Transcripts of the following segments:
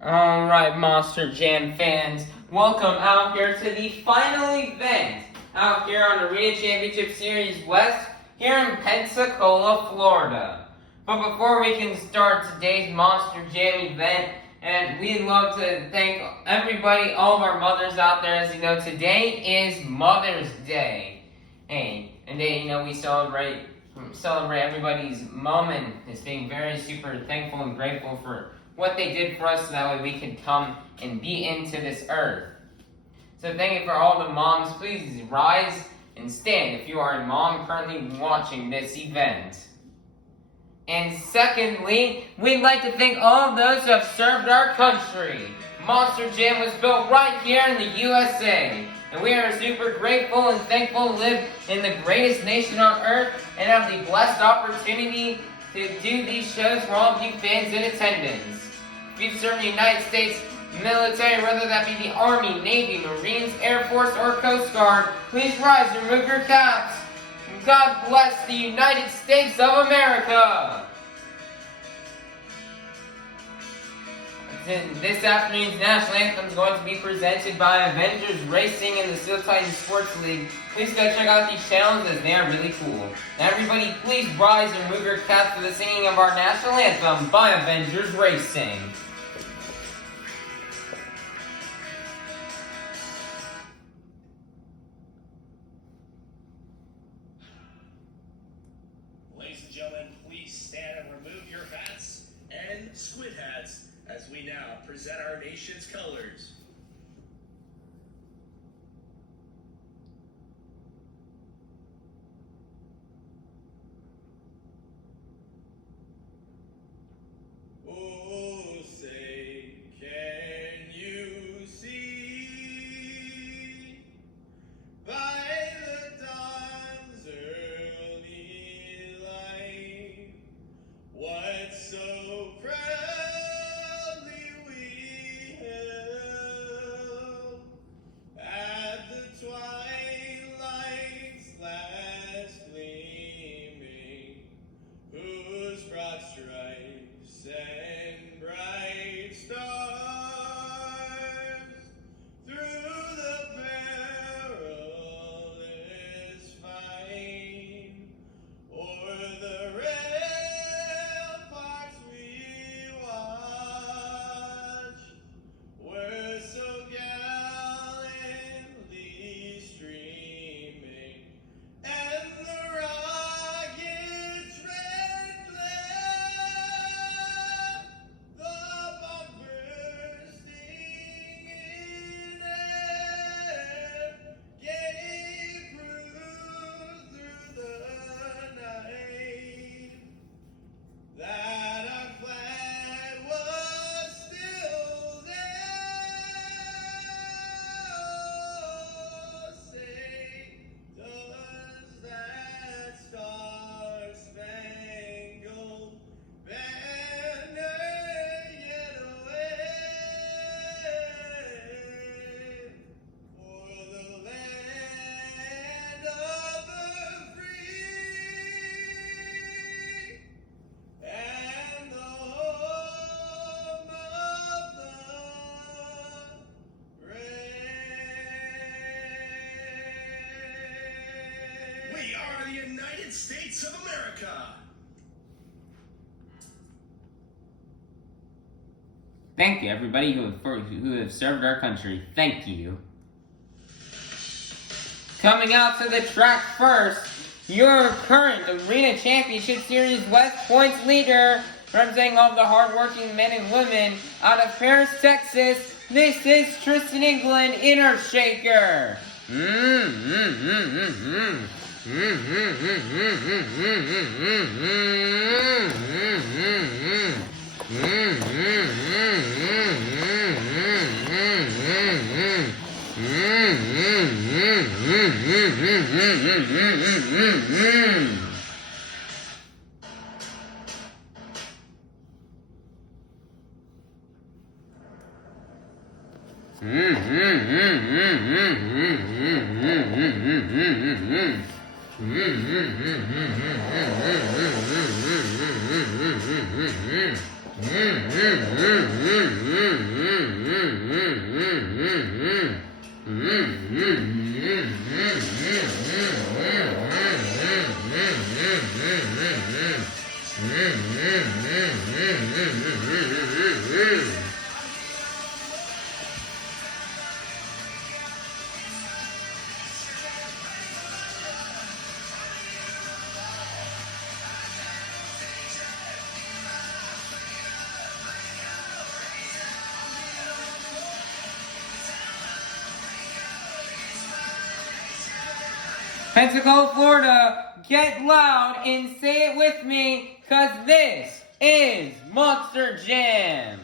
Alright, Monster Jam fans, welcome out here to the final event out here on the Arena Championship Series West here in Pensacola, Florida. But before we can start today's Monster Jam event, and we'd love to thank everybody, all of our mothers out there. As you know, today is Mother's Day. Hey, and today, we celebrate everybody's mom and is being very super thankful and grateful for what they did for us so that way we could come and be into this earth. So thank you for all the moms. Please rise and stand if you are a mom currently watching this event. And secondly, we'd like to thank all of those who have served our country. Monster Jam was built right here in the USA. And we are super grateful and thankful to live in the greatest nation on earth and have the blessed opportunity to do these shows for all of you fans in attendance. If you've served the United States military, whether that be the Army, Navy, Marines, Air Force, or Coast Guard, please rise and remove your caps. God bless the United States of America. This afternoon's national anthem is going to be presented by Avengers Racing and the Steel Titan Sports League. Please go check out these channels as they are really cool. Now everybody, please rise and move your caps for the singing of our national anthem by Avengers Racing. Ladies and gentlemen, please stand and remove your hats and squid hats as we now present our nation's colors. Oh, say, can you see by the dawn's early light what so proudly we held at the twilight's last gleaming, whose broad stripes and bright stars through the perilous fight o'er the ramparts we watched were so gallantly streaming, and the rocket's red glare, the bomb bursting in air, gave proof through the night that our flag was still there. Oh, say, does that star-spangled banner yet wave for the land of the free and the home of the brave? We are the United States of America. Thank you, everybody who have served our country. Thank you. Coming out to the track first, your current Arena Championship Series West points leader, representing all the hardworking men and women out of Paris, Texas. This is Tristan, England, Inner Shaker. Pensacola, Florida, get loud and say it with me, cause this is Monster Jam.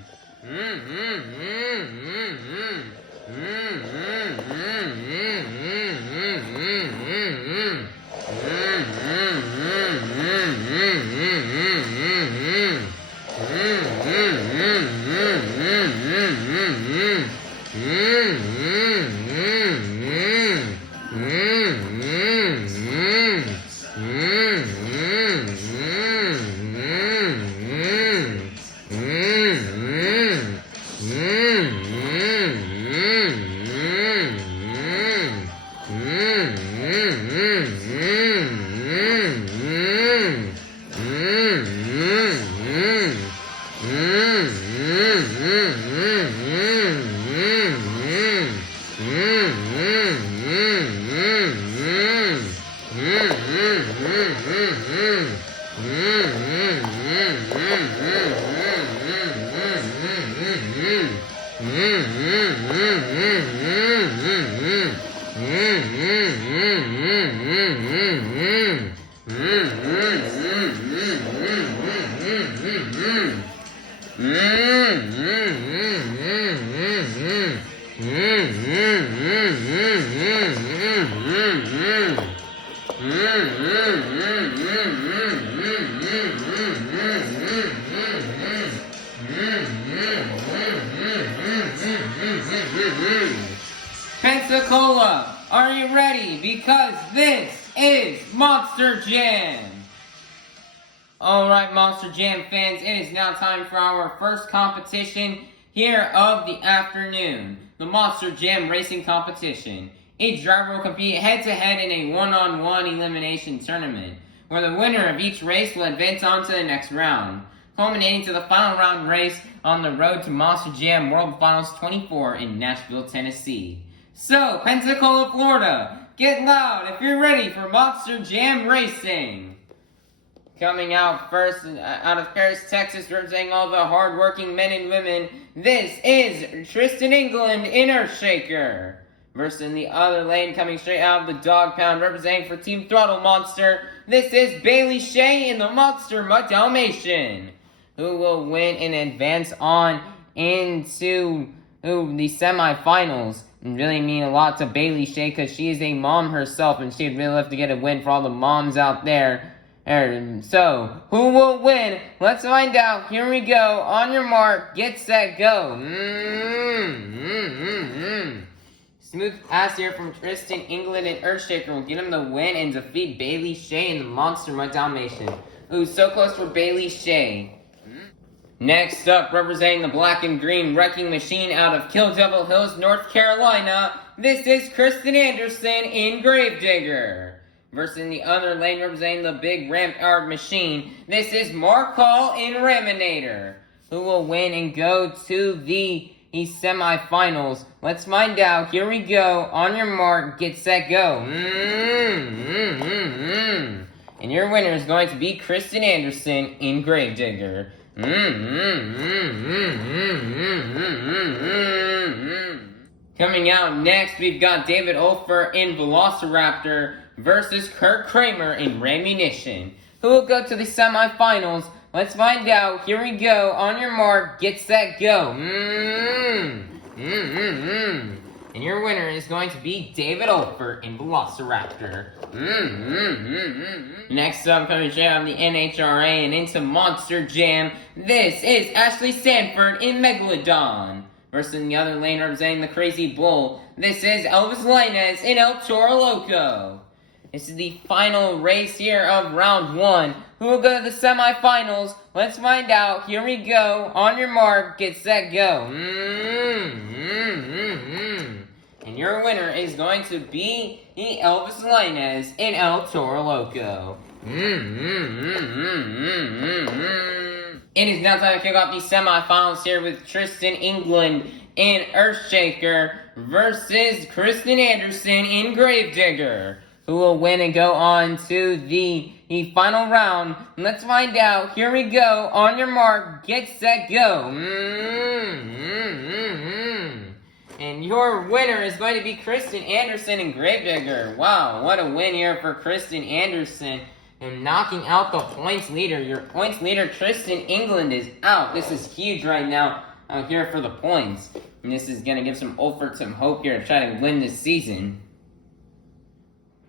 Pensacola, are you ready? Because this is Monster Jam. Alright, Monster Jam fans, it is now time for our first competition here of the afternoon. The Monster Jam Racing Competition. Each driver will compete head-to-head in a one-on-one elimination tournament, where the winner of each race will advance on to the next round, culminating to the final round race on the road to Monster Jam World Finals 24 in Nashville, Tennessee. So, Pensacola, Florida, get loud if you're ready for Monster Jam Racing. Coming out first, out of Paris, Texas, representing all the hard-working men and women, this is Tristan England in Earthshaker. Versus in the other lane, coming straight out of the dog pound, representing for Team Throttle Monster, this is Bailey Shea in the Monster Mutt Dalmatian, who will win and advance on into the semifinals. And really mean a lot to Bailey Shea, because she is a mom herself, and she'd really love to get a win for all the moms out there. So, who will win? Let's find out. Here we go. On your mark, get set, go. Smooth pass here from Tristan England, and Earthshaker will get him the win and defeat Bailey Shea in the Monster Mutt Dalmatian. Ooh, so close for Bailey Shea. Next up, representing the black and green wrecking machine out of Kill Devil Hills, North Carolina, this is Krysten Anderson in Gravedigger. Versus in the other lane, representing the big ramp-yard machine, this is Mark Hall in Raminator, who will win and go to the semifinals. Let's find out. Here we go. On your mark, get set, go. And your winner is going to be Krysten Anderson in Gravedigger. Coming out next, we've got David Olfert in Velociraptor versus Kraehmer in Rammunition, who will go to the semifinals. Let's find out. Here we go. On your mark, get set, go. And your winner is going to be David Olfert in Velociraptor. Next up, coming straight on the NHRA and into Monster Jam, this is Ashley Sandford in Megalodon. Versus in the other lane, representing the Crazy Bull, this is Elvis Lainez in Toro, Loco. This is the final race here of round 1. Who will go to the semifinals? Let's find out. Here we go. On your mark, get set, go. And your winner is going to be Elvis Lainez in Toro, Loco. It is now time to kick off the semifinals here with Tristan England in Earthshaker versus Krysten Anderson in Gravedigger, who will win and go on to the final round. Let's find out. Here we go. On your mark, get set, go. And And your winner is going to be Krysten Anderson and Gravedigger. Wow, what a win here for Krysten Anderson. And knocking out the points leader. Your points leader, Tristan England, is out. This is huge right now out here for the points. And this is going to give some Olfert some hope here to try to win this season.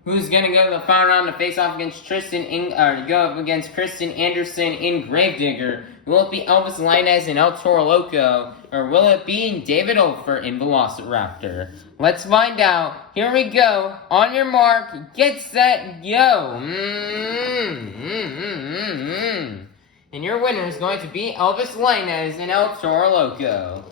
Who's going to go to the final round to face off against go up against Krysten Anderson in Gravedigger? Will it be Elvis, Lainez, and Toro, Loco? Or will it be David Olfert in Velociraptor? Let's find out. Here we go. On your mark, get set, go. And your winner is going to be Elvis, Lainez, and Toro, Loco.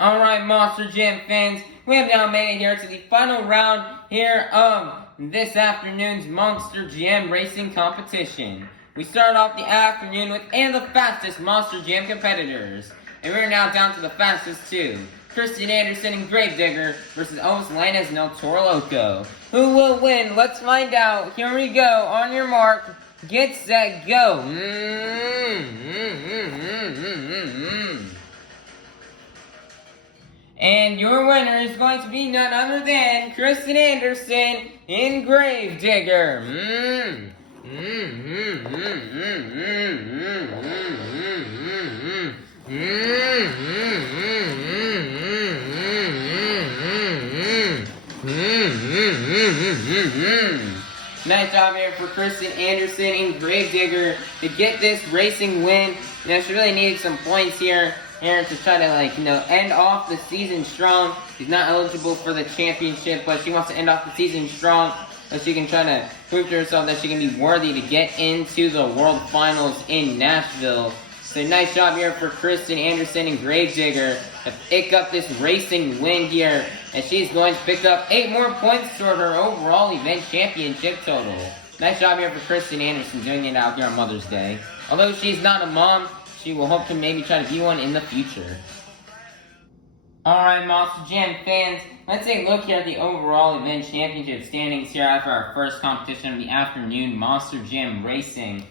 Alright, Monster Jam fans, we have now made it here to the final round here of this afternoon's Monster Jam racing competition. We started off the afternoon with and the fastest Monster Jam competitors. And we're now down to the fastest two. Krysten Anderson and Gravedigger versus Elvis, Lainez, and Toro, Loco. Who will win? Let's find out. Here we go. On your mark, get set, go. And your winner is going to be none other than Krysten Anderson in Gravedigger. Nice job here for Krysten Anderson in Gravedigger to get this racing win. She really needed some points here to try to, end off the season strong. She's not eligible for the championship, but she wants to end off the season strong so she can try to prove to herself that she can be worthy to get into the World Finals in Nashville. So nice job here for Krysten Anderson and Gravedigger to pick up this racing win here. And she's going to pick up 8 more points toward her overall event championship total. Nice job here for Krysten Anderson doing it out here on Mother's Day. Although she's not a mom, she will hope to maybe try to be one in the future. Alright, Monster Jam fans, let's take a look here at the overall event championship standings here after our first competition of the afternoon, Monster Jam Racing.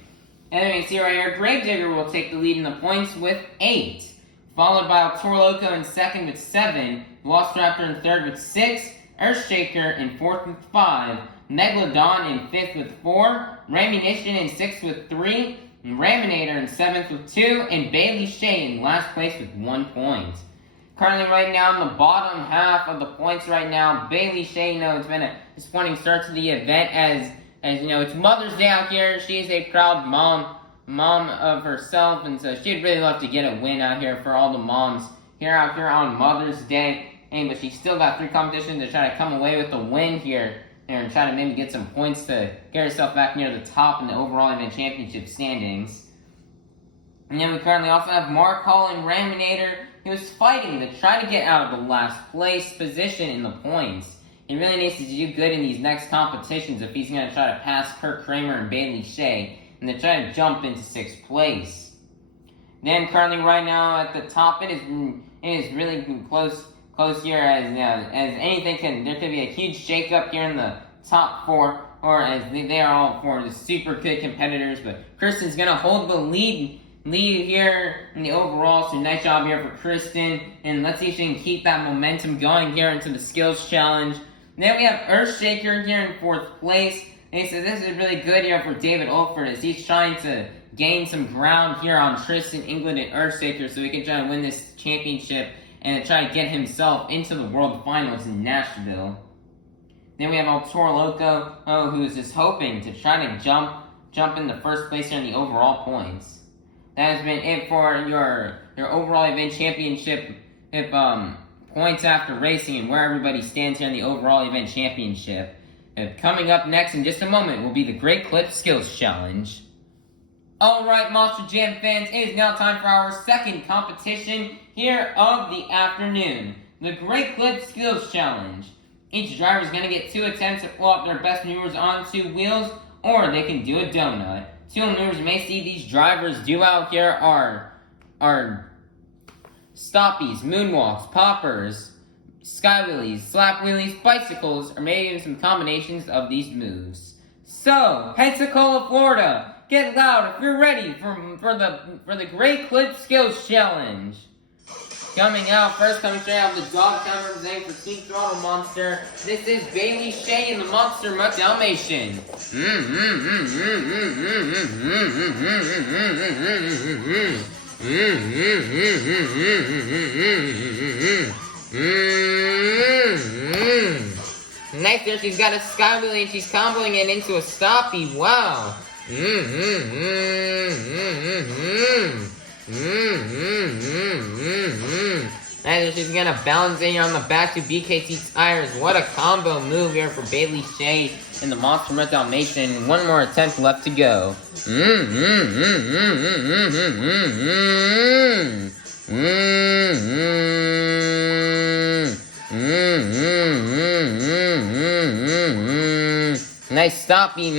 And then you can see right here, Gravedigger will take the lead in the points with 8. Followed by Toro, Loco in second with 7. Velociraptor in third with 6. Earthshaker in fourth with 5. Megalodon in fifth with 4. Rammunition in sixth with 3. Raminator in seventh with 2. And Shea in last place with 1 point. Currently right now in the bottom half of the points right now, Shea, it's been a disappointing start to the event as it's Mother's Day out here. She is a proud mom of herself, and so she'd really love to get a win out here for all the moms out here on Mother's Day. But she's still got 3 competitions to try to come away with the win here and try to maybe get some points to get herself back near the top in the overall event championship standings. And then we currently also have Mark Hall and Raminator, who is fighting to try to get out of the last place position in the points. He really needs to do good in these next competitions if he's going to try to pass Kraehmer and Shea and to try to jump into 6th place. Then currently right now at the top, it is really close here as anything can. There could be a huge shakeup here in the top 4, or as they are all 4 super good competitors. But Krysten's going to hold the lead here in the overall, so nice job here for Krysten. And let's see if she can keep that momentum going here into the skills challenge. Then we have Earthshaker here in 4th place. And so this is really good here for David Olfert as he's trying to gain some ground here on Tristan, England, and Earthshaker so he can try to win this championship and try to get himself into the World Finals in Nashville. Then we have Toro, Loco, who is just hoping to try to jump in the first place here in the overall points. That has been it for your overall event championship points after racing and where everybody stands here in the overall event championship. Coming up next in just a moment will be the Great Clip Skills Challenge. Alright, Monster Jam fans, it is now time for our second competition here of the afternoon. The Great Clip Skills Challenge. Each driver is going to get 2 attempts to pull up their best maneuvers on 2 wheels, or they can do a donut. 2 maneuvers you may see these drivers do out here are stoppies, moonwalks, poppers, sky wheelies, slap wheelies, bicycles, or maybe even some combinations of these moves. So, Pensacola, Florida, get loud if you're ready for the Great Clip Skills Challenge. Coming out first, coming straight out of the dog town representing for Team Throttle Monster. This is Bailey Shea in the Monster Mutt Dalmatian. Next there, she's got a sky wheelie and she's comboing it into a stoppie. Wow. And she's gonna balance in on the back to BKT tires. What a combo move here for Bailey Shea in the Monster Mutt Dalmatian. One more attempt left to go. Nice stoppie.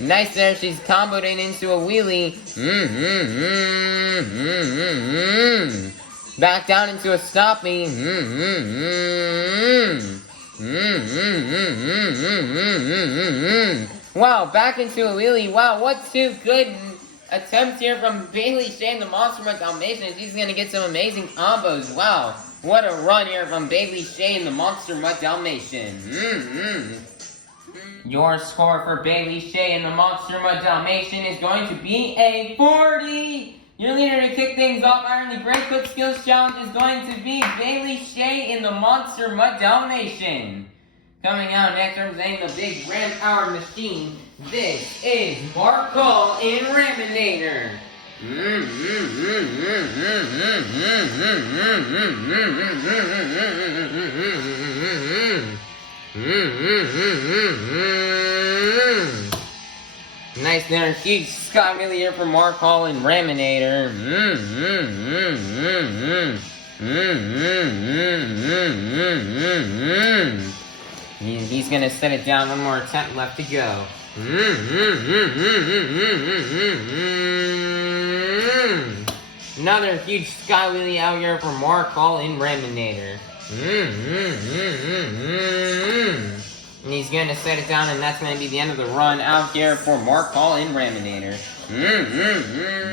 Nice there, she's comboed it into a wheelie. Back down into a stoppie. Wow, back into a wheelie. Wow, what 2 good attempts here from Bailey Shea in the Monster Mutt Dalmatian. She's gonna get some amazing combos. Wow, what a run here from Bailey Shea in the Monster Mutt Dalmatian. Your score for Bailey Shea in the Monster Mutt Dalmatian is going to be a 40! Your leader to kick things off in the Great Clip Skills Challenge is going to be Bailey Shea in the Monster Mutt Dalmatian. Coming out next, representing the big ram-powered machine, this is Markle in Raminator. Nice there, huge sky wheelie here for Markle and Raminator. He's gonna set it down, one more attempt left to go. Another huge sky wheelie out here for Markle and Raminator. And he's gonna set it down, and that's gonna be the end of the run out here for Markle and Raminator.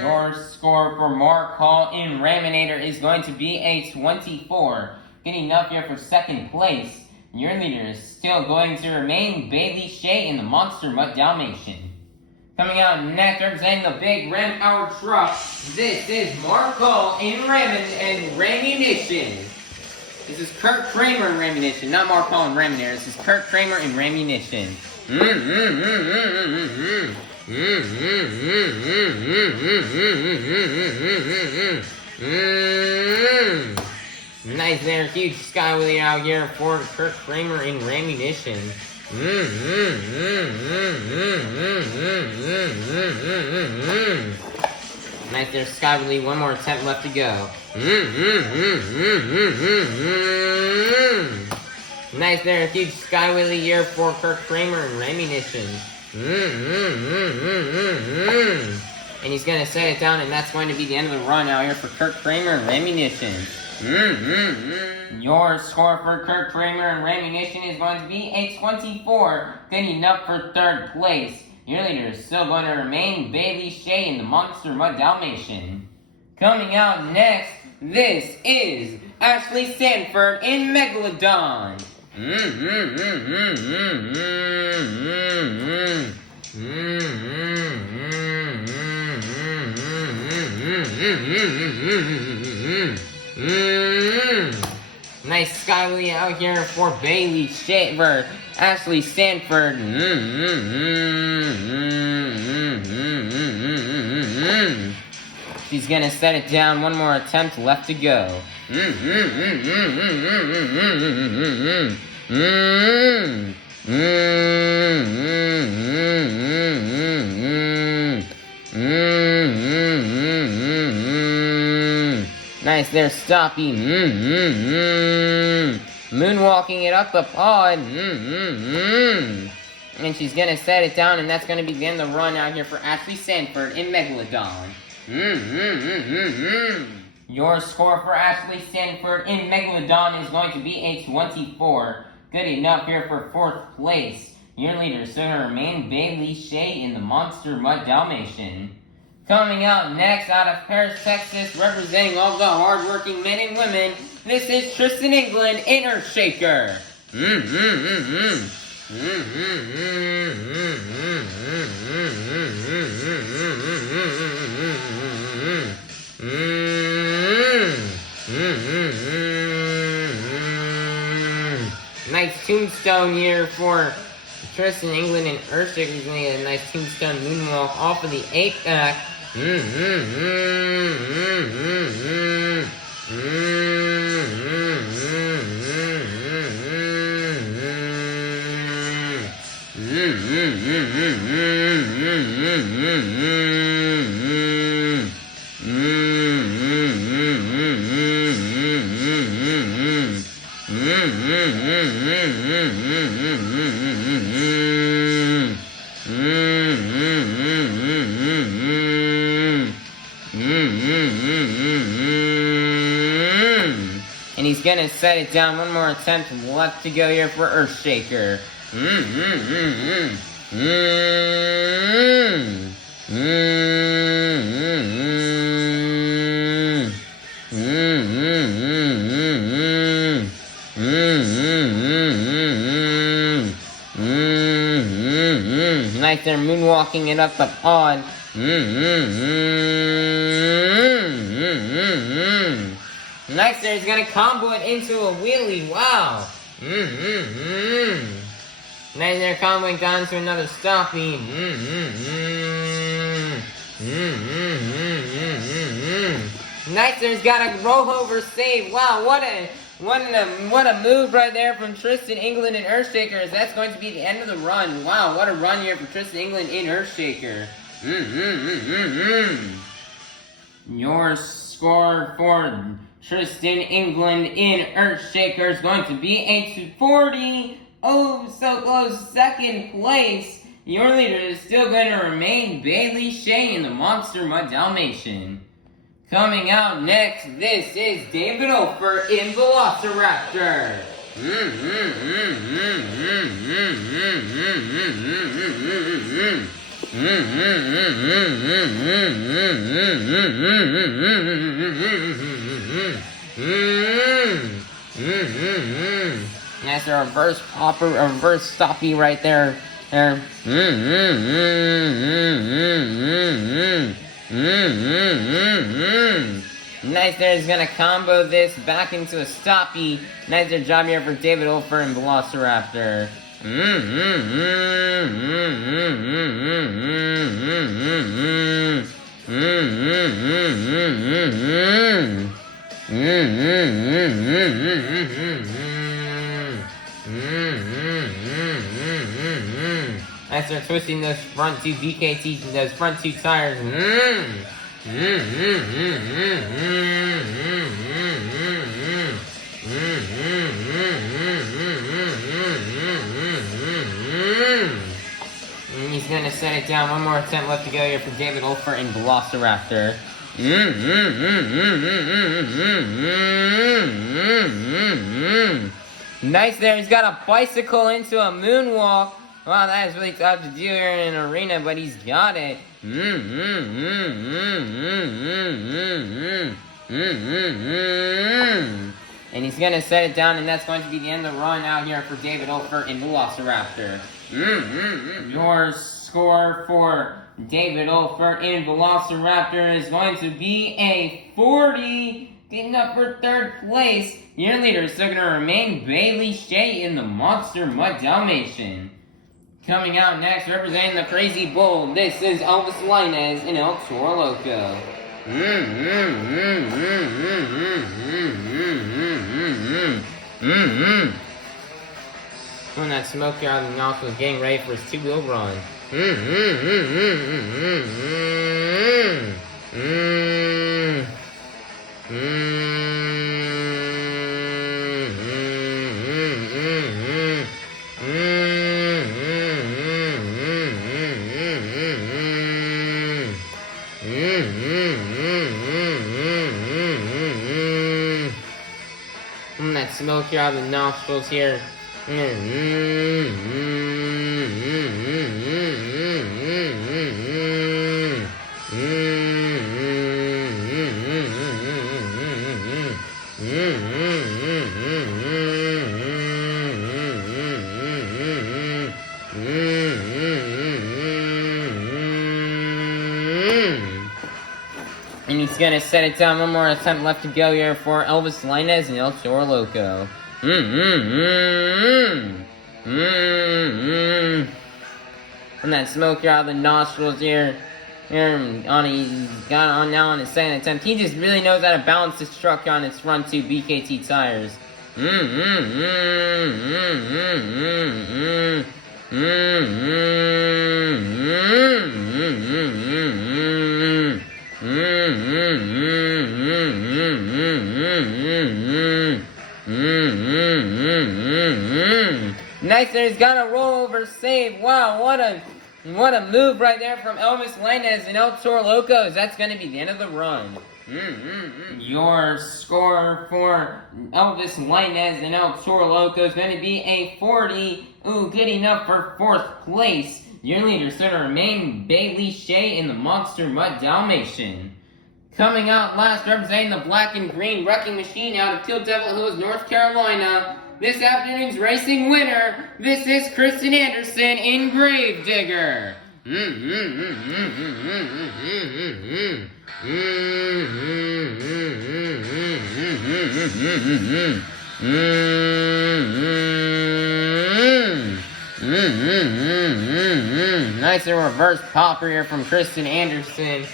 Your score for Markle and Raminator is going to be a 24. Getting up here for second place. Your leader is still going to remain Bailey Shea in the Monster Mutt Dalmatian. Coming out next, representing the big ram-powered truck, this is Markle and Rammunition. This is Kraehmer and Rammunition, not Markle and Raminator. This is Kraehmer and Rammunition. Nice there, huge sky wheelie out here for Kraehmer and Rammunition. Nice there, sky wheelie, one more attempt left to go. Nice there, huge sky wheelie here for Kraehmer and Rammunition. And he's going to set it down, and that's going to be the end of the run out here for Kraehmer and Rammunition. Your score for Kraehmer and Rammunition is going to be a 24, getting up for third place. Your leader is still going to remain Bailey Shea in the Monster Mutt Dalmatian. Coming out next, this is Ashley Sandford in Megalodon. Nice Skyway out here for Bailey, Shea, Ashley, Sandford. She's gonna set it down. One more attempt left to go. Nice there, Stoppy. Moonwalking it up the pod. And she's gonna set it down, and that's gonna begin the run out here for Ashley Sandford in Megalodon. Your score for Ashley Sandford in Megalodon is going to be a 24. Good enough here for 4th place. Your leader is going to remain Bailey Shea in the Monster Mutt Dalmatian. Coming out next out of Paris, Texas, representing all the hardworking men and women, this is Tristan, England in Earthshaker. Nice tombstone here for Tristan, England and Earthshaker. He's going to get a nice tombstone moonwalk off of the 8-pack. And he's gonna set it down. One more attempt left to go here for Earthshaker. Nice there, moonwalking it up the pod. Nice there, he's gonna combo it into a wheelie. Wow. Nice there, comboing down to another stoppie. Nice there, he's got a rollover save. Wow, what a move right there from Tristan, England and Earthshaker. That's going to be the end of the run. Wow, what a run here for Tristan, England in Earthshaker. Your score for Tristan, England in Earthshaker is going to be a 40. Oh, so close. 2nd place. Your leader is still going to remain Bailey Shea in the Monster Mutt Dalmatian. Coming out next, this is David Olfert in Velociraptor. That's a reverse popper, a reverse stoppie right there. Nice there, he's gonna combo this back into a stoppie. Nice there, job here for David Olfert and Velociraptor. Nice there, twisting those front 2 VKTs and those front 2 tires. And he's gonna set it down. One more attempt left to go here for David Olfert and Velociraptor. Nice there, he's got a bicycle into a moonwalk. Wow, that is really tough to do here in an arena, but he's got it. And he's going to set it down, and that's going to be the end of the run out here for David Olfert and Velociraptor. Your score for David Olfert in Velociraptor is going to be a 40. Getting up for third place. Your leader is still going to remain Shea in the Monster Mutt Dalmatian. Coming out next, representing the Crazy Bull, this is Elvis Lainez in Toro Loco. When that smoke out of the nostrils, getting ready for his two-wheel run. That smoke out of the nostrils here. And he's gonna set it down. One more attempt left to go here for Elvis Lainez and El Toro Loco. And that smoke out of the nostrils here. He's got on now on his second attempt. He just really knows how to balance this truck on its front two BKT tires. Nice there, he's got a rollover save. Wow, what a move right there from Elvis Lainez and El Toro Locos. That's going to be the end of the run. Your score for Elvis Lainez and El Toro Loco is going to be a 40. Ooh, good enough for fourth place. Your leader still to remain Shea in the Monster Mutt Dalmatian. Coming out last, representing the black and green wrecking machine out of Teal Devil Hills, North Carolina. This afternoon's racing winner, this is Krysten Anderson in Gravedigger. Nice and reverse popper here from Krysten Anderson.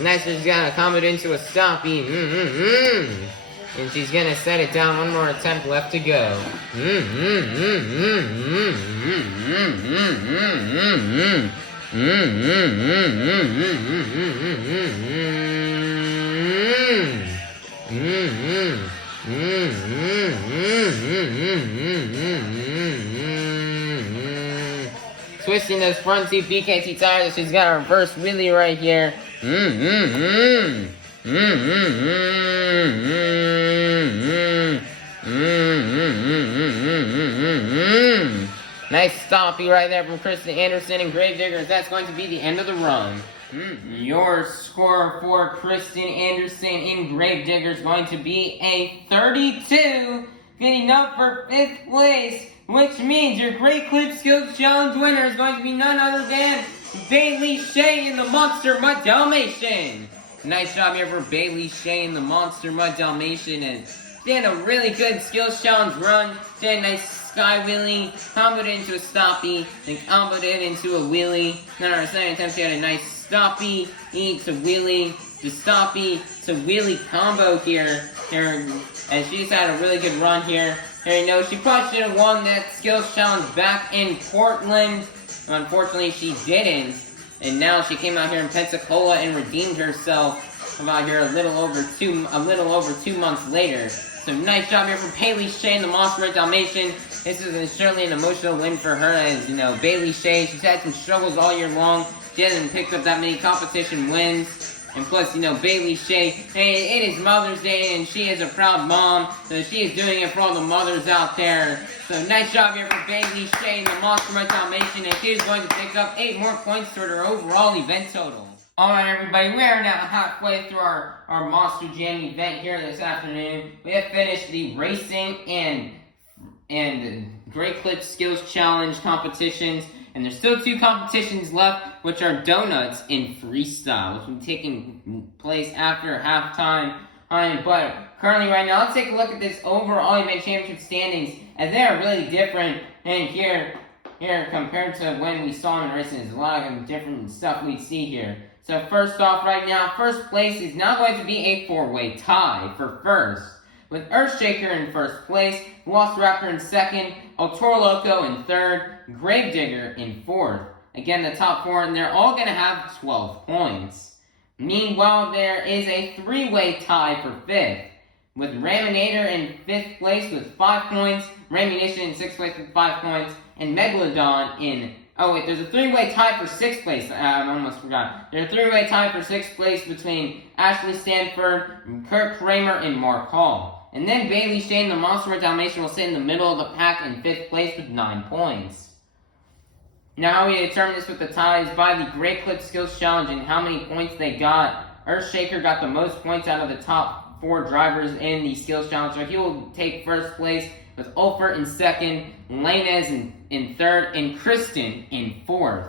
Nice, she's gonna combo it into a stoppie. And she's gonna set it down. One more attempt left to go. Twisting those front two BKT tires. She's got a reverse wheelie right here. Nice stoppie right there from Krysten Anderson and Gravediggers. That's going to be the end of the run. Your score for Krysten Anderson in Gravediggers is going to be a 32, getting up for 5th place, which means your Great Clip Skills Challenge winner is going to be none other than Shea in the Monster Mutt Dalmatian. Nice job here for Shea in the Monster Mutt Dalmatian, and did a really good Skills Challenge run. Did a nice sky wheelie, comboed it into a stoppie, then comboed it into a wheelie. Then on our second attempt, she had a nice stoppie, to wheelie, to stoppie, to wheelie combo here. And she just had a really good run here. Here you know, she probably should have won that Skills Challenge back in Portland. Unfortunately, she didn't. And now she came out here in Pensacola and redeemed herself about here a little over 2 months later. So nice job here from Shea in the Monster Mutt Dalmatian. This is certainly an emotional win for her, as you know, Shea, she's had some struggles all year long. She hasn't picked up that many competition wins. And plus, you know, Bailey Shea, hey, it is Mother's Day, and she is a proud mom, so she is doing it for all the mothers out there. So nice job here for Bailey Shea and the Monster Mutt Dalmatian, and she is going to pick up 8 more points toward her overall event total. Alright everybody, we are now halfway through our Monster Jam event here this afternoon. We have finished the racing and Great Clip Skills Challenge competitions. And there's still 2 competitions left, which are donuts and freestyle, which will be taking place after halftime. But currently right now, let's take a look at this overall event championship standings, as they are really different. And here compared to when we saw them in racing, there's a lot of different stuff we see here. So first off right now, first place is now going to be a 4-way tie for first, with Earthshaker in first place, Velociraptor in second, Toro Loco in third, Gravedigger in fourth. Again, the top 4, and they're all going to have 12 points. Meanwhile, there is a 3-way tie for fifth, with Raminator in 5th place with 5 points, Rammunition in 6th place with 5 points, and Megalodon in... Oh wait, there's a 3-way tie for 6th place. I almost forgot. There's a 3-way tie for 6th place between Sandford, Kraehmer, and Mark Hall. And then Bailey Shea and the Monster Mutt Dalmatian will sit in the middle of the pack in 5th place with 9 points. Now how we determine this with the ties by the Great Clip Skills Challenge and how many points they got. Earthshaker got the most points out of the top 4 drivers in the Skills Challenge, so he will take first place with Olfert in second, Lainez in third, and Krysten in fourth.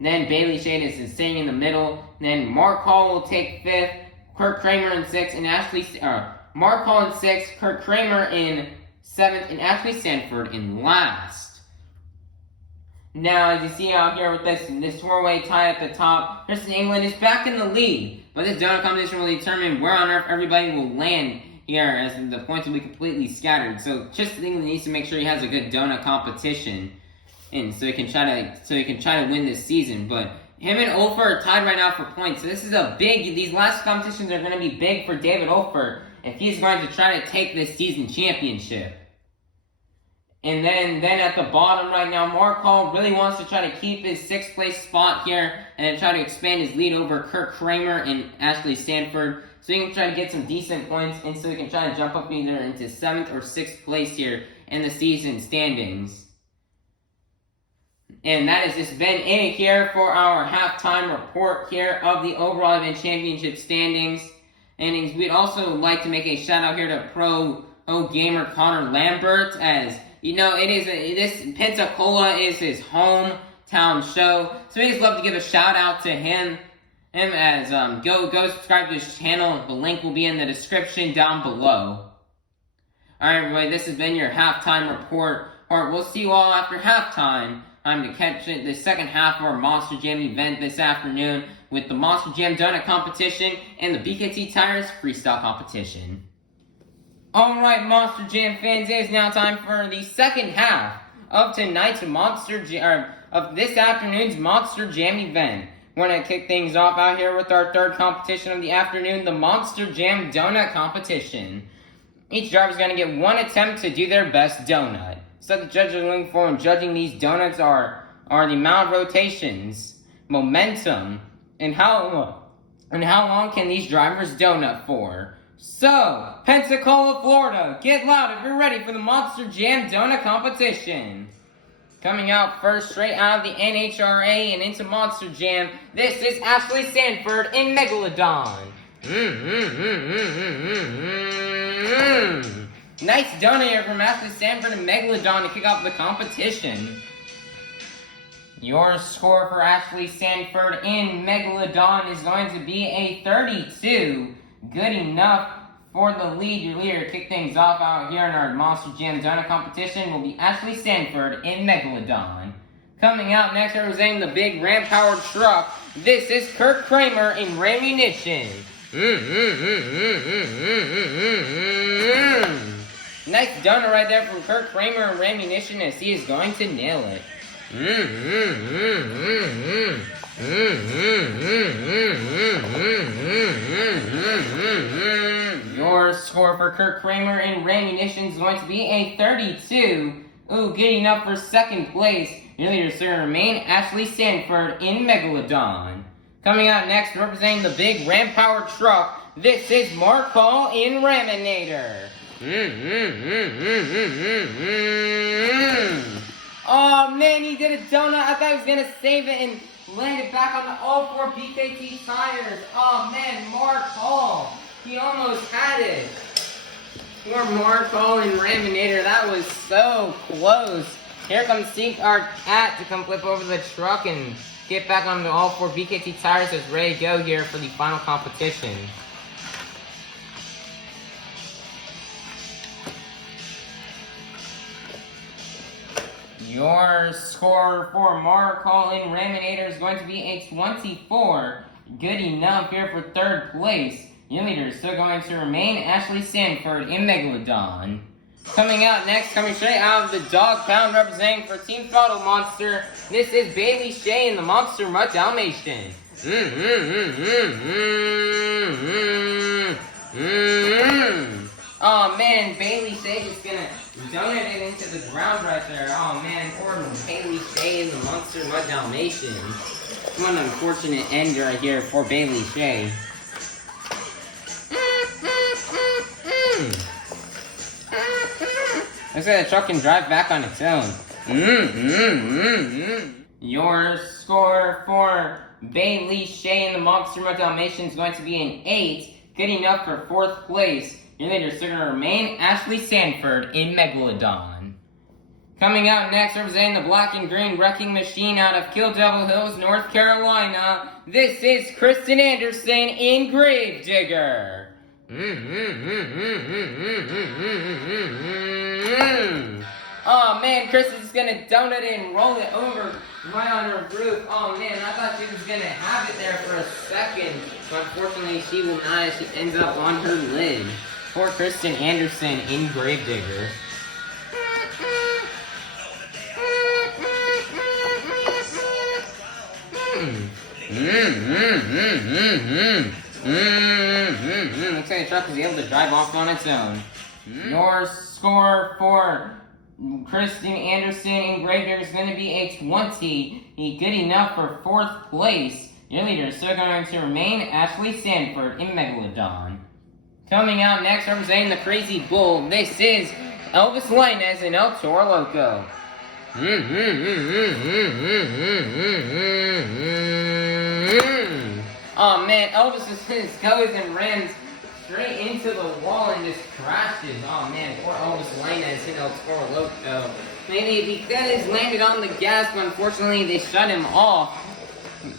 Then Bailey Shea is staying in the middle. Then Mark Hall will take fifth, Kraehmer in sixth, and Mark Hall in sixth, Kraehmer in seventh, and Sandford in last. Now, as you see out here with this 4-way tie at the top, Tristan England is back in the lead. But this donut competition will determine where on earth everybody will land here, as the points will be completely scattered. So Tristan England needs to make sure he has a good donut competition, and so he can try to win this season. But him and Olfert are tied right now for points. So this is these last competitions are going to be big for David Olfert if he's going to try to take this season championship. And then at the bottom right now, Mark Hall really wants to try to keep his 6th place spot here and then try to expand his lead over Kraehmer and Sandford, so he can try to get some decent points, and so he can try to jump up either into 7th or 6th place here in the season standings. And that has just been it here for our halftime report here of the overall event championship standings. And we'd also like to make a shout out here to ProGamerConnorLambert, as you know, this Pensacola is his hometown show, so we'd just love to give a shout out to him. As go subscribe to his channel. The link will be in the description down below. Alright everybody, this has been your halftime report. Alright, we'll see you all after halftime. Time to catch the second half of our Monster Jam event this afternoon with the Monster Jam Donut competition and the BKT Tires freestyle competition. Alright Monster Jam fans, it is now time for the second half of tonight's of this afternoon's Monster Jam event. We're going to kick things off out here with our third competition of the afternoon, the Monster Jam Donut competition. Each driver is going to get 1 attempt to do their best donut. So the judges are looking for when judging these donuts are the amount of rotations, momentum, and how long can these drivers donut for. So, Pensacola, Florida, get loud if you're ready for the Monster Jam Donut competition. Coming out first, straight out of the NHRA and into Monster Jam, this is Sandford in Megalodon. Nice donut here from Sandford and Megalodon to kick off the competition. Your score for Sandford in Megalodon is going to be a 32. Good enough for the lead. Your leader to kick things off out here in our Monster Jam Donut competition will be Sandford in Megalodon. Coming out next, representing the big ram-powered truck, this is Kraehmer in Rammunition. Nice donut right there from Kraehmer in Rammunition, as he is going to nail it. Your score for Kraehmer in Rammunition is going to be a 32. Ooh, good enough for second place. Your leader, sir, remain Sandford in Megalodon. Coming out next, representing the big ram-powered truck, this is Markall in Raminator. Oh man, he did a donut. I thought he was gonna save it and land it back on the all 4 BKT tires. Oh man, Markall. He almost had it. Poor Markall in Raminator. That was so close. Here comes our cat to come flip over the truck and get back on the all 4 BKT tires as ready to go here for the final competition. Your score for Markall in Raminator is going to be a 24. Good enough here for 3rd place. Your leader is still going to remain Ashley Sandford in Megalodon. Coming out next, coming straight out of the dog pound, representing for Team Throttle Monster, this is Bailey Shea in the Monster Mutt Dalmatian. Oh man, Bailey Shea is gonna donate it into the ground right there. Oh man, poor Bailey Shea in the Monster Mutt Dalmatian. What an unfortunate end right here for Bailey Shea. Looks like the truck can drive back on its own. Your score for Bailey Shea in the Monster Mutt Dalmatian is going to be an 8. Good enough for 4th place. Your leader is still going to remain Ashley Sandford in Megalodon. Coming out next, representing the black and green wrecking machine out of Kill Devil Hills, North Carolina, this is Krysten Anderson in Gravedigger. Oh man, Krysten's gonna donut it and roll it over right on her roof. Oh man, I thought she was gonna have it there for a second. But unfortunately, she will not. She ends up on her lid. Poor Krysten Anderson in Gravedigger. Looks like the truck is able to drive off on its own. Your score for Krysten Anderson in Gravedigger is going to be a 20. Good enough for 4th place. Your leader is still going to remain Ashley Sandford in Megalodon. Coming out next, representing the Crazy Bull, this is Elvis Lainez and Toro Loco. Oh man, Elvis just goes and runs straight into the wall and just crashes. Oh man, poor Elvis Lainez hit Toro Loco. Maybe if he could have landed on the gas, but unfortunately they shut him off.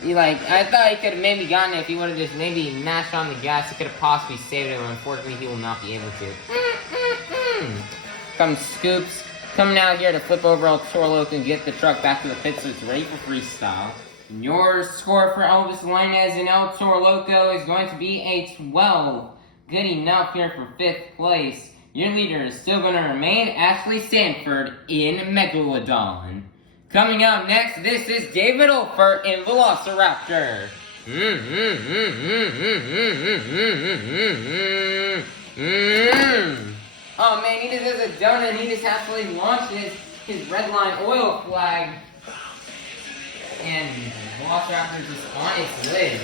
I thought he could have maybe gotten it if he would have just maybe mashed on the gas. He could have possibly saved it, but unfortunately he will not be able to. Comes Scoops, coming out here to flip over Toro Loco and get the truck back to the pit so it's ready for freestyle. Your score for Elvis Lainez and Toro Loco is going to be a 12. Good enough here for 5th place. Your leader is still going to remain Ashley Sandford in Megalodon. Coming up next, this is David Olfert in Velociraptor. Oh man, he just has a donut and he just absolutely launched his red line oil flag. And Velociraptor is just on its lid.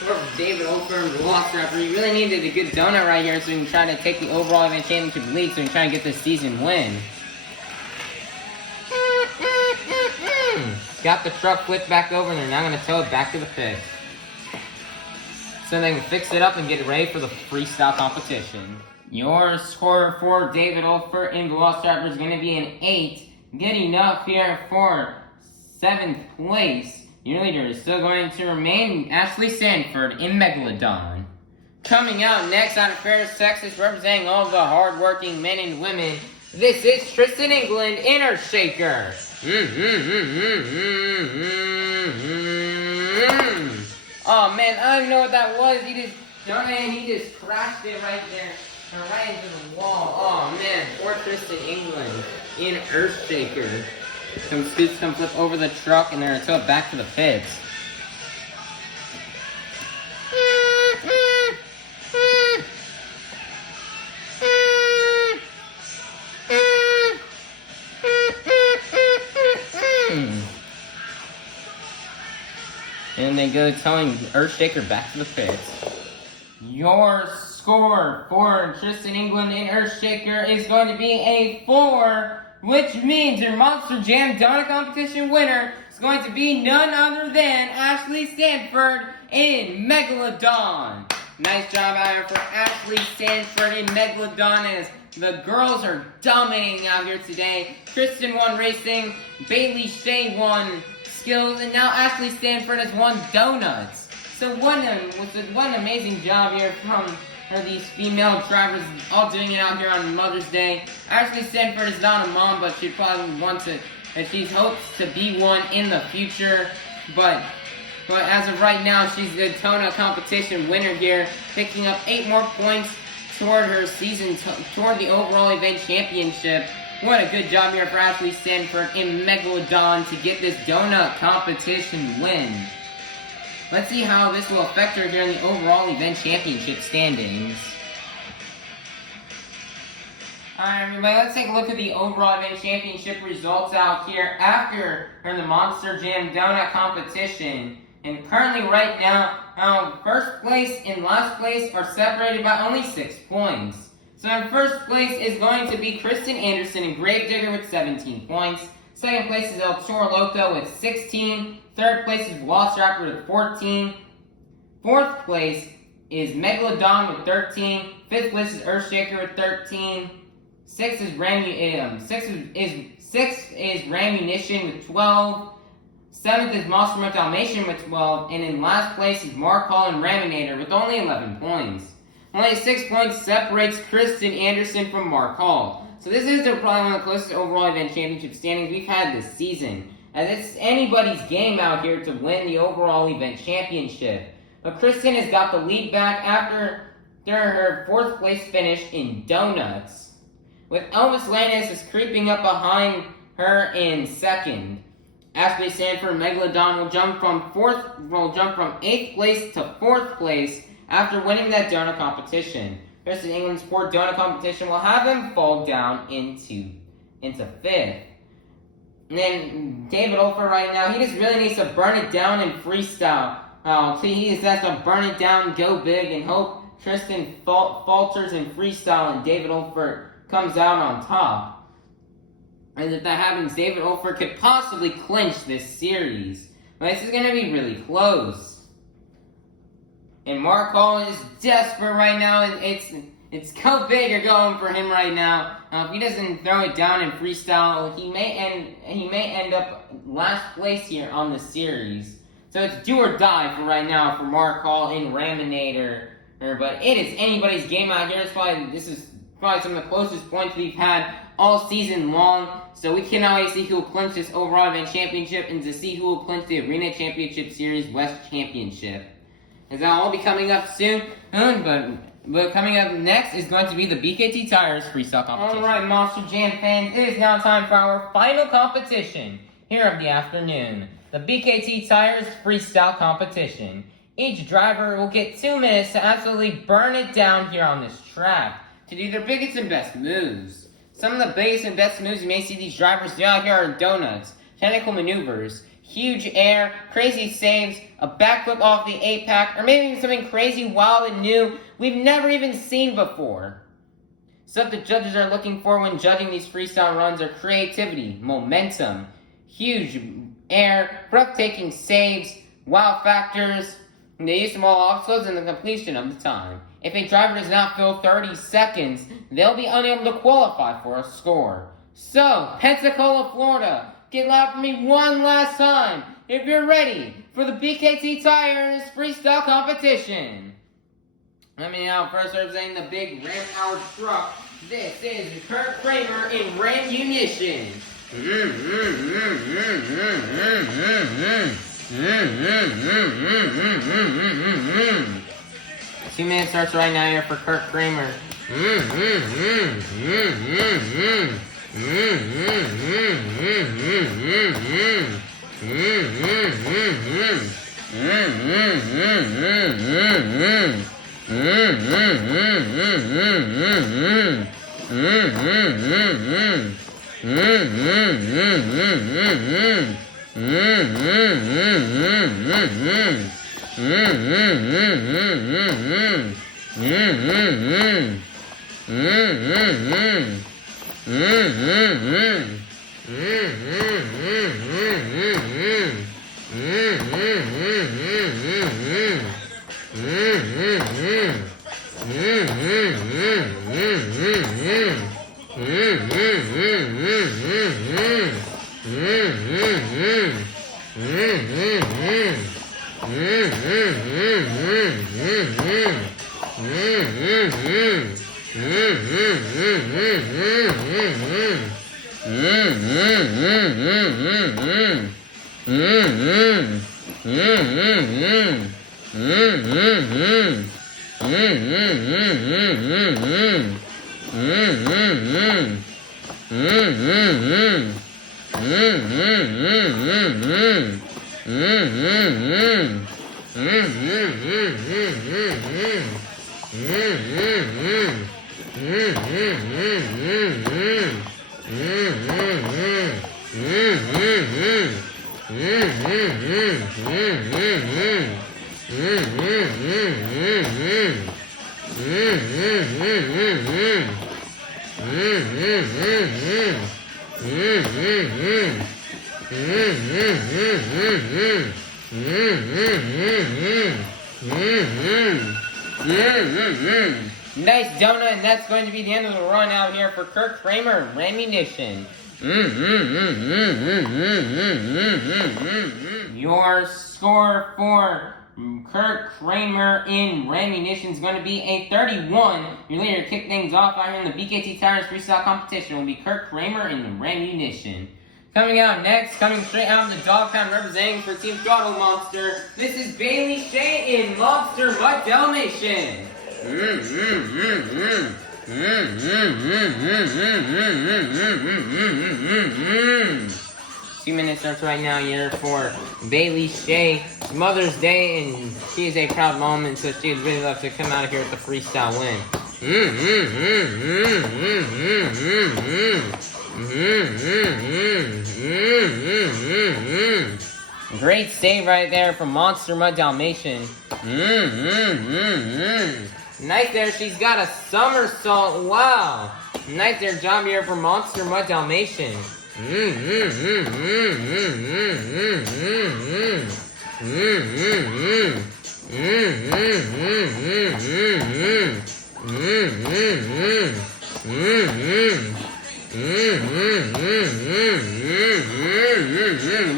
For David Olfert and Velociraptor, he really needed a good donut right here so he can try to take the overall event championship lead so he can try to get this season win. Got the truck flipped back over and they're now going to tow it back to the pit. So they can fix it up and get ready for the freestyle competition. Your score for David Olfert and Velociraptor is going to be an 8. Good enough here for 7th place. Your leader is still going to remain Ashley Sandford in Megalodon. Coming out next out of Paris, Texas, representing all the hard-working men and women, this is Tristan England in Earth Shaker. Oh man, I don't even know what that was. He just crashed it right there, right into the wall. Oh man, poor Tristan England in Earth Shaker. Some scoops come flip over the truck and they're gonna tow it back to the pits. And they go towing Earthshaker back to the pits. Your score for Tristan England and Earthshaker is going to be a 4, which means your Monster Jam Donut Competition winner is going to be none other than Ashley Sandford in Megalodon. Nice job out here for Ashley Sandford in Megalodon, as the girls are dominating out here today. Krysten won racing, Shea won skills, and now Ashley Sandford has won donuts. So what an amazing job here from these female drivers, all doing it out here on Mother's Day. Ashley Sandford is not a mom, but she probably wants to, and she hopes to be one in the future. But as of right now, she's the donut competition winner here, picking up 8 more points toward her season, toward the overall event championship. What a good job here for Ashley Sandford in Megalodon to get this donut competition win. Let's see how this will affect her here in the overall event championship standings. Alright everybody, let's take a look at the overall event championship results out here after the Monster Jam Donut competition. And currently right now, first place and last place are separated by only 6 points. So in first place is going to be Krysten Anderson and Gravedigger with 17 points. Second place is Toro Loco with 16. Third place is Velociraptor with 14. Fourth place is Megalodon with 13. Fifth place is Earthshaker with 13. Sixth is Rammunition with 12. Seventh is Dalmatian with 12. And in last place is Markall and Raminator with only 11 points. Only 6 points separates Krysten Anderson from Markall. So this is probably one of the closest overall event championship standings we've had this season, as it's anybody's game out here to win the overall event championship. But Krysten has got the lead back after her 4th place finish in donuts, with Elvis Lainez is creeping up behind her in 2nd. Ashley Sandford Megalodon will jump from 8th place to 4th place after winning that donut competition. Tristan England's 4th donut competition will have him fall down into 5th. And then David Olfert right now, he just really needs to burn it down in freestyle. He just has to burn it down, go big, and hope Tristan falters in freestyle and David Olfert comes out on top. And if that happens, David Olfert could possibly clinch this series. But this is going to be really close. And Markall is desperate right now, and it's go big or going for him right now. If he doesn't throw it down in freestyle, he may end up last place here on the series. So it's do or die for right now for Markall and Raminator. But it is anybody's game out here. This is probably some of the closest points we've had all season long. So we cannot wait to see who will clinch this overall event championship and to see who will clinch the Arena Championship Series West Championship. As that will all be coming up soon, but coming up next is going to be the BKT Tires Freestyle Competition. Alright, Monster Jam fans, it is now time for our final competition here of the afternoon. The BKT Tires Freestyle Competition. Each driver will get 2 minutes to absolutely burn it down here on this track to do their biggest and best moves. Some of the biggest and best moves you may see these drivers do out here are donuts, technical maneuvers, huge air, crazy saves, a backflip off the 8-pack, or maybe even something crazy, wild, and new we've never even seen before. Stuff the judges are looking for when judging these freestyle runs are creativity, momentum, huge air, breathtaking saves, wow factors, and the use of all obstacles and the completion of the time. If a driver does not fill 30 seconds, they'll be unable to qualify for a score. So, Pensacola, Florida, get loud for me one last time if you're ready for the BKT Tires Freestyle Competition. Let me now first representing the big ram-powered truck. This is Kraehmer in Rammunition. 2 minutes starts right now here for Kraehmer. Nice donut, and that's going to be the end of the run out here for Kraehmer and Rammunition. Your score for Kraehmer in Rammunition is going to be a 31. Your leader to kick things off out here in the BKT Tires Freestyle competition will be Kraehmer in Rammunition. Coming out next, coming straight out of the dog pound representing for Team Throttle Monster, this is Shea in Monster Mutt Dalmatian. 2 minutes starts right now here for Shea. It's Mother's Day, and she is a proud moment, so she would really love to come out of here with the freestyle win. Great save right there from Monster Mutt Dalmatian. Nice there, she's got a somersault. Wow. Nice there, job here for Monster Mutt Dalmatian.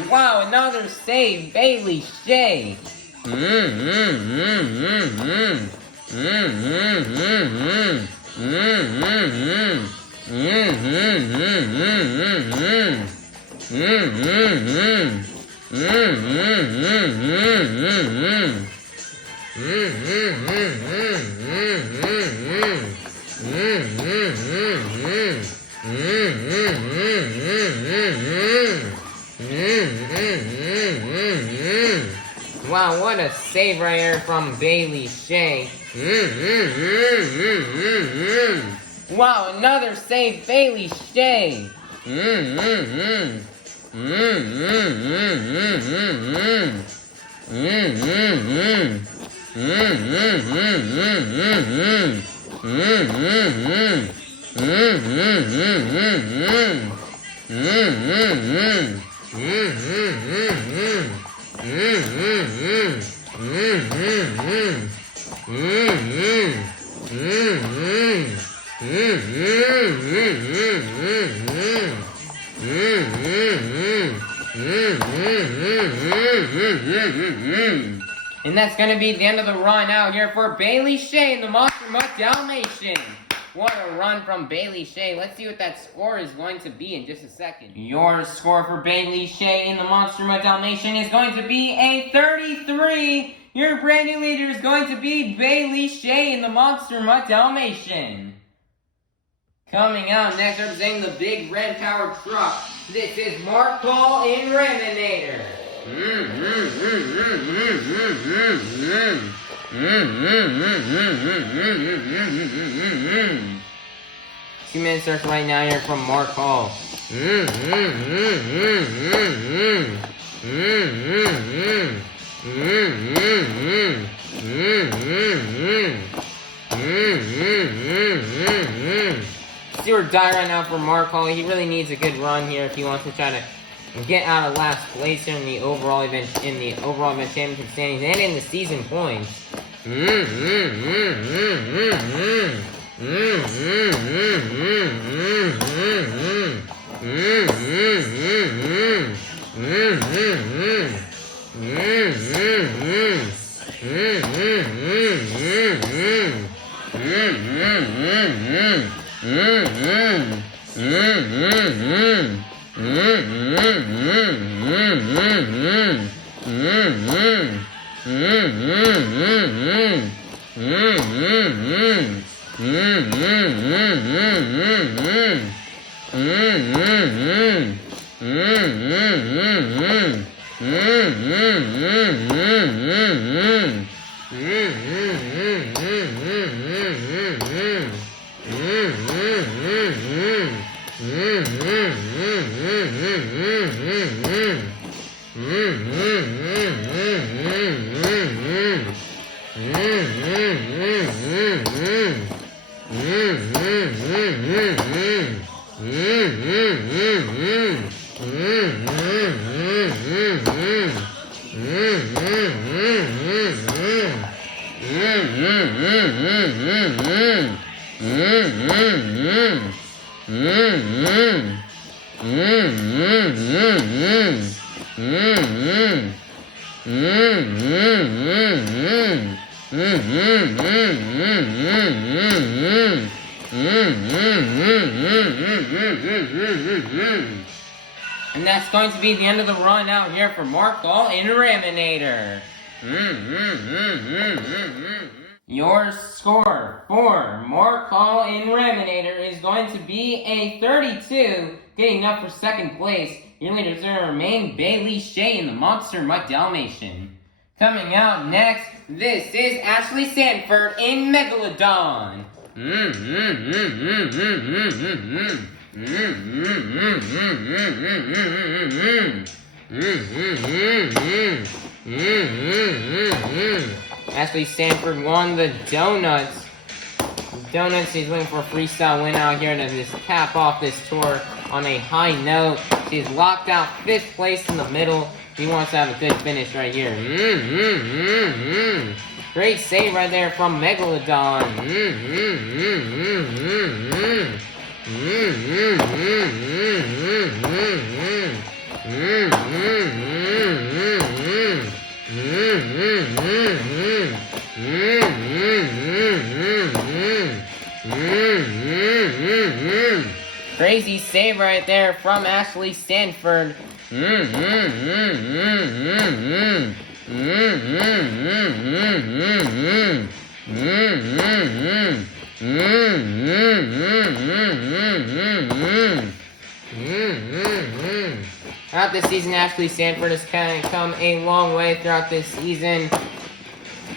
Wow, another save, Shea. Wow, what a save right here from Shea. Wow, another save, Shea. And that's going to be the end of the run out here for Shea in the Monster Mutt Dalmatian. What a run from Shea. Let's see what that score is going to be in just a second. Your score for Shea in the Monster Mutt Dalmatian is going to be a 33. Your brand new leader is going to be Shea in the Monster Mutt Dalmatian. Coming out next, representing the big red powered truck, this is Markle in Raminator. 2 minutes starts right now here from Mark Hall. Do or die right now for Mark Hall. He really needs a good run here if he wants to try to get out of last place here in the overall event championship standings and in the season points. And that's going to be the end of the run out here for Mark Hall in Raminator. Your score for Mark Hall in Raminator is going to be a 32, getting up for second place. Your leaders are remain Bailey, Shea, and the Monster Mutt Dalmatian. Coming out next, this is Ashley Sandford in Megalodon. Ashley Sandford won the donuts. He's looking for a freestyle win out here to just cap off this tour on a high note. She's locked out 5th place in the middle. He wants to have a good finish right here. Great save right there from Megalodon. Crazy save right there from Ashley Sandford. Throughout this season, Ashley Sandford has kind of come a long way throughout this season.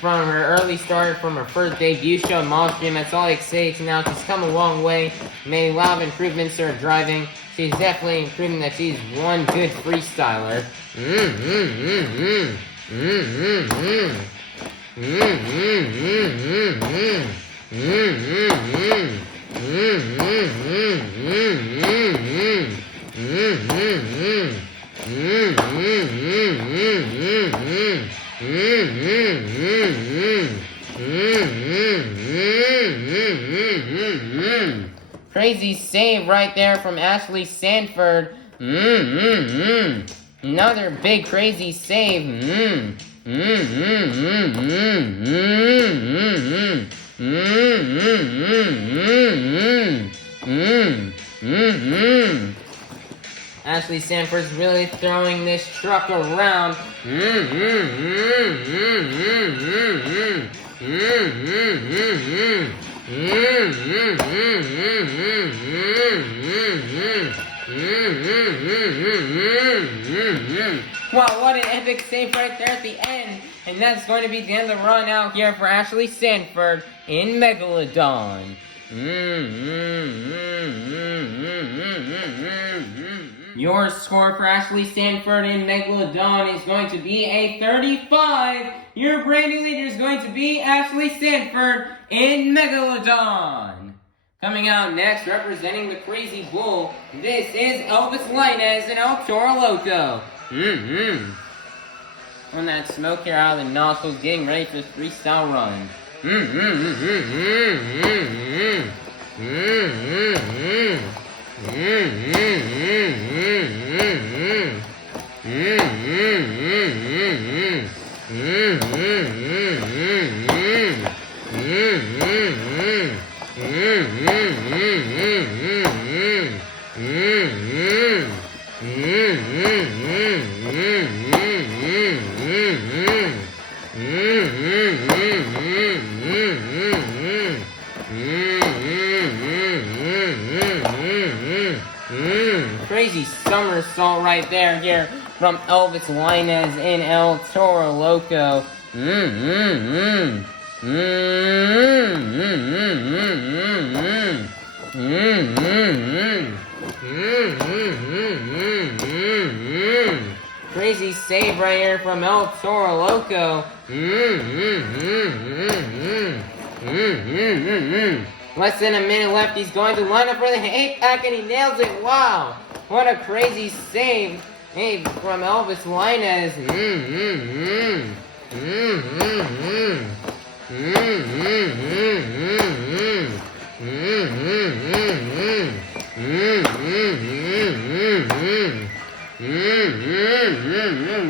From her early start, from her first debut show, Monstrum at Salt Lake City, now she's come a long way, made a lot of improvements to her driving. She's definitely proving that she's one good freestyler. Crazy save right there from Ashley Sandford. Another big crazy save. Ashley Sandford's really throwing this truck around. Wow, what an epic save right there at the end. And that's going to be the end of the run out here for Ashley Sandford in Megalodon. Your score for Ashley Sandford in Megalodon is going to be a 35. Your brand new leader is going to be Ashley Sandford in Megalodon. Coming out next, representing the Crazy Bull, this is Elvis Lainez and Toro Loco. On that smoke here out of the nostrils, getting ready for the freestyle run. Crazy somersault right there here from Elvis Lainez and Toro Loco. Crazy save right here from Toro Loco. Less than a minute left. He's going to line up for the 8-pack and he nails it. Wow. What a crazy save. Hey, from Elvis Lainez.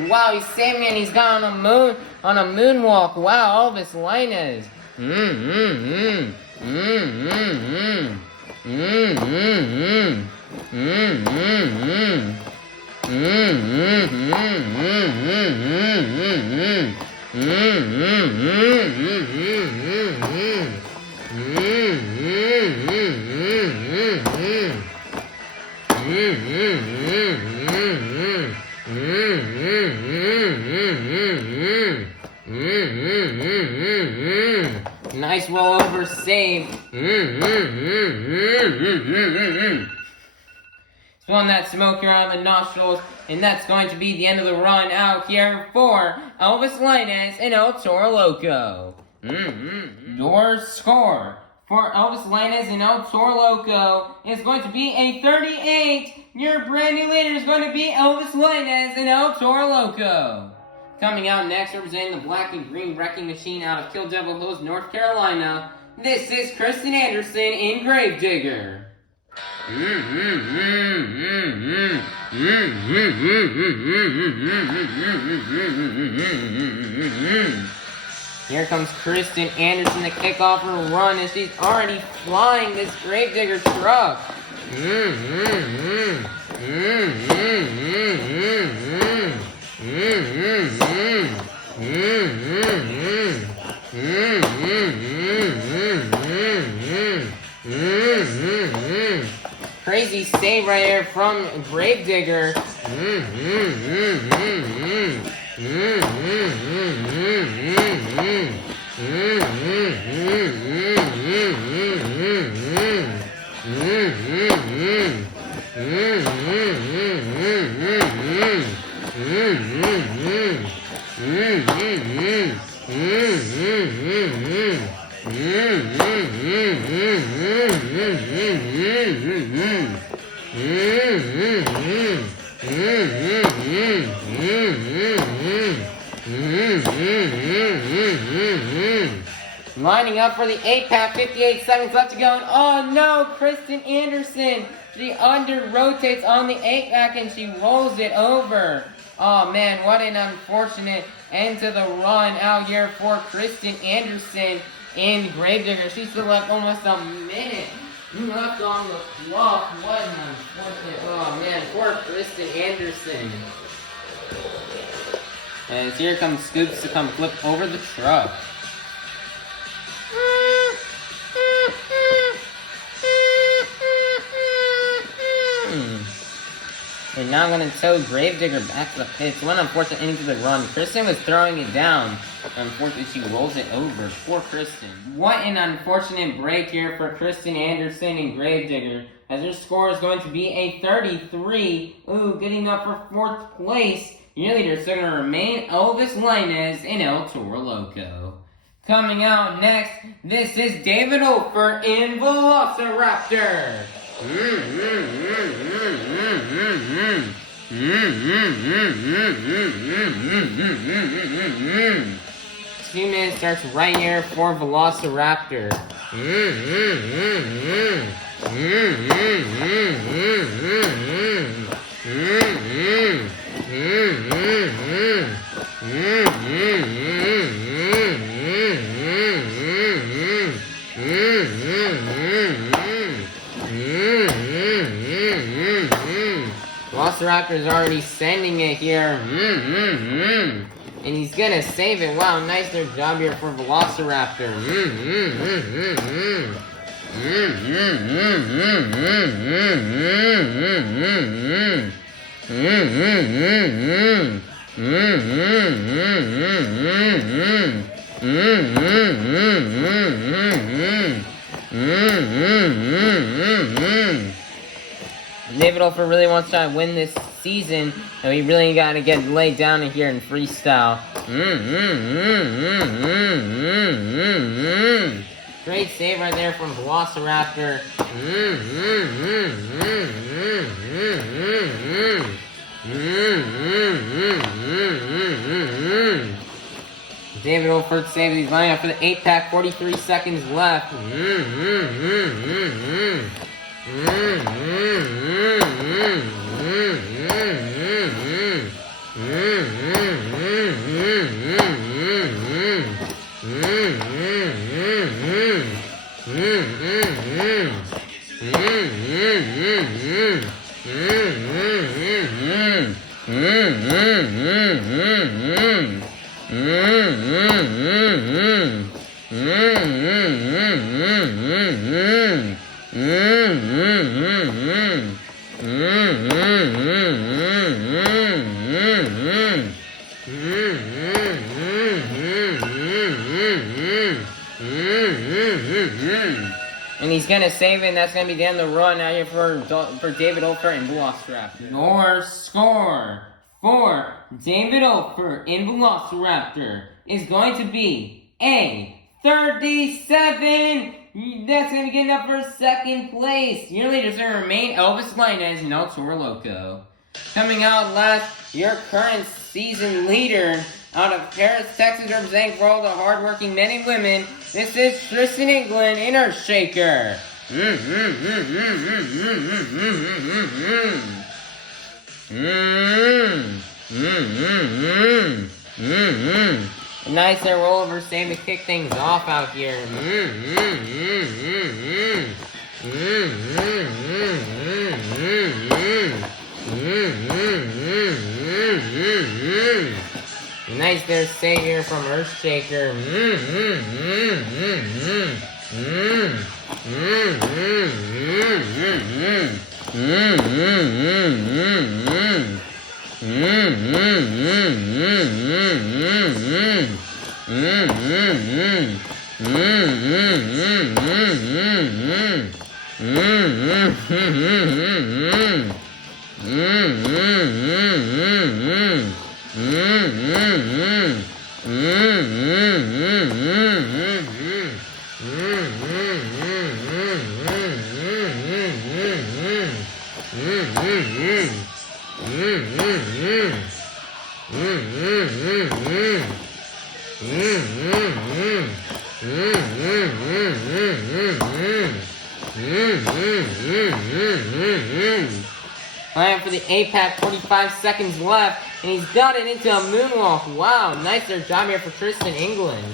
Wow, he's saving and he's got on a moonwalk. Wow, Elvis Lainez. Nice rollover save. Spilling that smoke here out of the nostrils, and that's going to be the end of the run out here for Elvis Lainez and Toro Loco. Your score for Elvis Lainez and Toro Loco is going to be a 38. Your brand new leader is going to be Elvis Lainez and Toro Loco. Coming out next, representing the black and green wrecking machine out of Kill Devil Hills, North Carolina, this is Krysten Anderson in Gravedigger. Here comes Krysten Anderson to kick off her run, and she's already flying this Gravedigger truck. Crazy save right here from Gravedigger. Lining up for the 8-pack, 58 seconds left to go, and oh no, Krysten Anderson, she under-rotates on the 8-pack and she rolls it over. Oh man, what an unfortunate end to the run out here for Krysten Anderson in Gravedigger. She still left almost a minute left on the clock. What an unfortunate, oh man, poor Krysten Anderson. As here comes Scoops to come flip over the truck. And now I'm going to tow Gravedigger back to the pits. One unfortunate ending to the run. Krysten was throwing it down. Unfortunately, she rolls it over. Poor Krysten. What an unfortunate break here for Krysten Anderson and Gravedigger. as their score is going to be a 33. Ooh, getting up for 4th place. Your leaders are going to remain Elvis, Lainez, and Toro, Loco. Coming out next, this is David Olfert in Velociraptor. This few minutes starts right here for Velociraptor. Velociraptor is already sending it here. And he's gonna save it. Wow, nice job here for Velociraptor. David Olfert really wants to try to win this season, and we really got to get laid down in here in freestyle. Great save right there from Velociraptor. David Olfert saved these line up for the 8-pack, 43 seconds left. And he's gonna save it, and that's gonna be the end of the run out here for David Olfert and Velociraptor. Your score for David Olfert in Velociraptor is going to be a 37. That's going to be getting up for 2nd place. Your leaders are going to remain Elvis, Lainez, and Toro, Loco. Coming out last, your current season leader out of Paris, Texas, representing for all the hardworking men and women. This is Tristan, England, in her shaker. Nice there rollover save to kick things off out here. Nice there save here from Earthshaker. Alright, for the 8-pack, 45 seconds left, and he's got it into a moonwalk. Wow, nice job here for Tristan, England.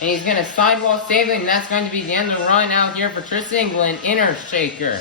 And he's going to sidewall save it, and that's going to be the end of the run out here for Tristan England, Inner Shaker.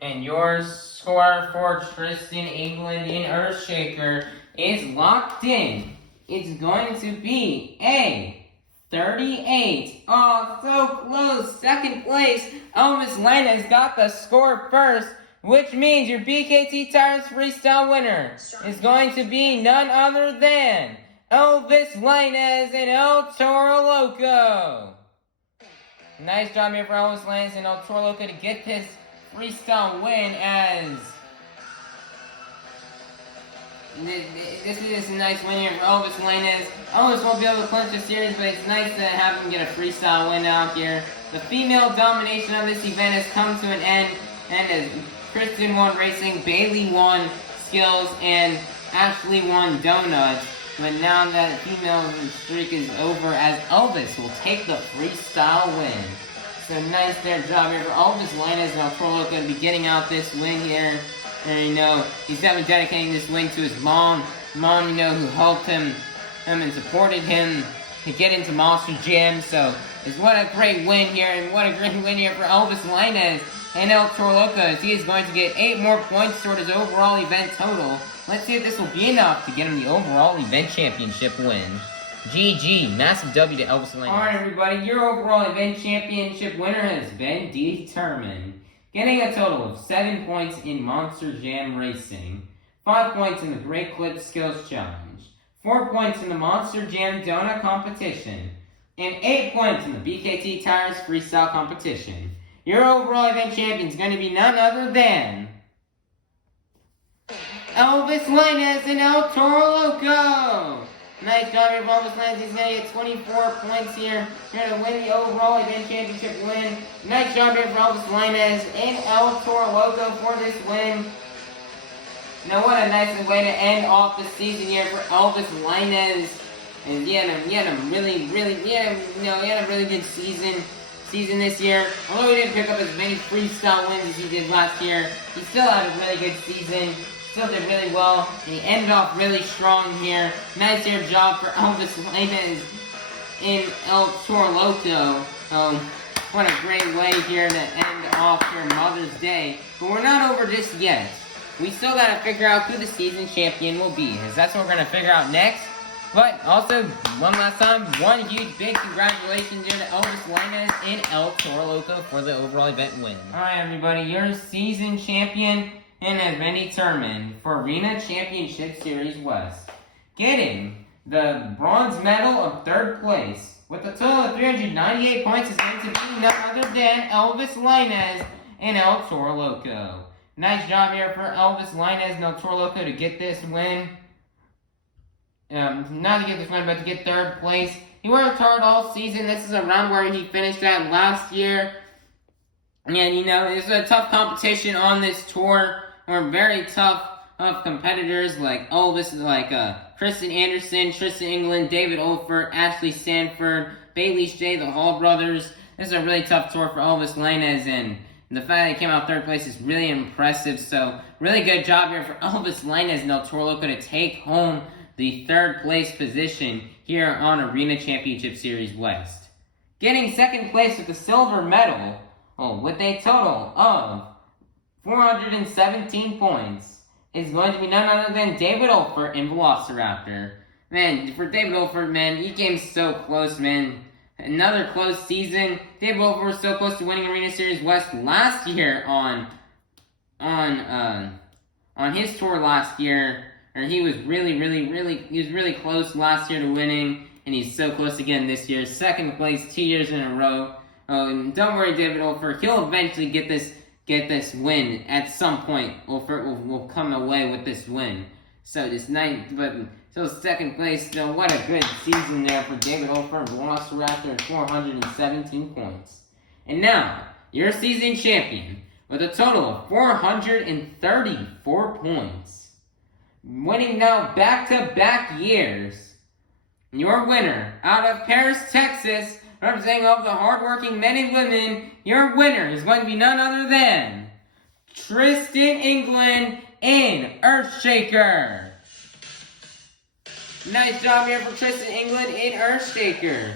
And your score for Tristan England in Earthshaker is locked in. It's going to be a 38. Oh, so close. Second place. Elvis Lainez got the score first, which means your BKT Tires Freestyle winner is going to be none other than Elvis Lainez and El Toro Loco. Nice job here for Elvis Lainez and El Toro Loco to get this freestyle win, as this is a nice win here for Elvis Lainez. Elvis won't be able to clinch the series, but it's nice to have him get a freestyle win out here. The female domination of this event has come to an end, and as Krysten won racing, Bailey won skills, and Ashley won donuts. But now that female streak is over, as Elvis will take the freestyle win. So nice there job here for Elvis Lainez and El Toro Loco going to be getting out this win here. And you know, he's definitely dedicating this win to his mom. Mom, you know, who helped him and supported him to get into Monster Jam. So it's what a great win here, and what a great win here for Elvis Lainez and El Toro Loco, as he is going to get 8 more points toward his overall event total. Let's see if this will be enough to get him the overall event championship win. GG, massive W to Elvis Lainez. Alright everybody, your overall event championship winner has been determined. Getting a total of 7 points in Monster Jam Racing, 5 points in the Great Clip Skills Challenge, 4 points in the Monster Jam Donut Competition, and 8 points in the BKT Tires Freestyle Competition. Your overall event champion is going to be none other than Elvis Lainez and El Toro Loco. Nice job here for Elvis Lainez. He's going to get 24 points here. Here to win the overall event championship win. Nice job here for Elvis Lainez and El Toro Loco for this win. Now what a nice way to end off the season here for Elvis Lainez. And he had a really good season this year. Although he didn't pick up as many freestyle wins as he did last year, he still had a really good season. Still did really well, and he ended off really strong here. Nice here job for Elvis Lainez in El Toro Loco. What a great way here to end off your Mother's Day. But we're not over just yet. We still gotta figure out who the season champion will be, because that's what we're gonna figure out next. But also, one last time, one huge big congratulations here to Elvis Lainez and El Toro Loco for the overall event win. Alright everybody, your season champion and has been determined for Arena Championship Series West. Getting the bronze medal of 3rd place with a total of 398 points is going to be none other than Elvis Lainez and El Toro Loco. Nice job here for Elvis Lainez and El Toro Loco to get this win. Not to get this win, but to get 3rd place. He worked hard all season. This is around where he finished at last year. And you know, it's a tough competition on this tour. We're very tough competitors like Elvis, like Krysten Anderson, Tristan England, David Olfert, Ashley Sandford, Bailey Shea, the Hall brothers. This is a really tough tour for Elvis Lainez, and the fact that he came out 3rd place is really impressive. So, really good job here for Elvis Lainez and El Toro Loco to take home the 3rd place position here on Arena Championship Series West. Getting 2nd place with the silver medal, with a total of 417 points, is going to be none other than David Olfert in Velociraptor. Man, for David Olfert, man, he came so close, man. Another close season. David Olfert was so close to winning Arena Series West last year on his tour last year. Or he was really close last year to winning, and he's so close again this year. 2nd place 2 years in a row. And don't worry, David Olfert, he'll eventually get this win at some point. Olfert will come away with this win. So this night, but still 2nd place. Still, what a good season there for David Olfert, Velociraptor at 417 points. And now, your season champion with a total of 434 points. Winning now back-to-back years. Your winner out of Paris, Texas, representing all the hardworking men and women, your winner is going to be none other than Tristan England in Earthshaker. Nice job here for Tristan England in Earthshaker.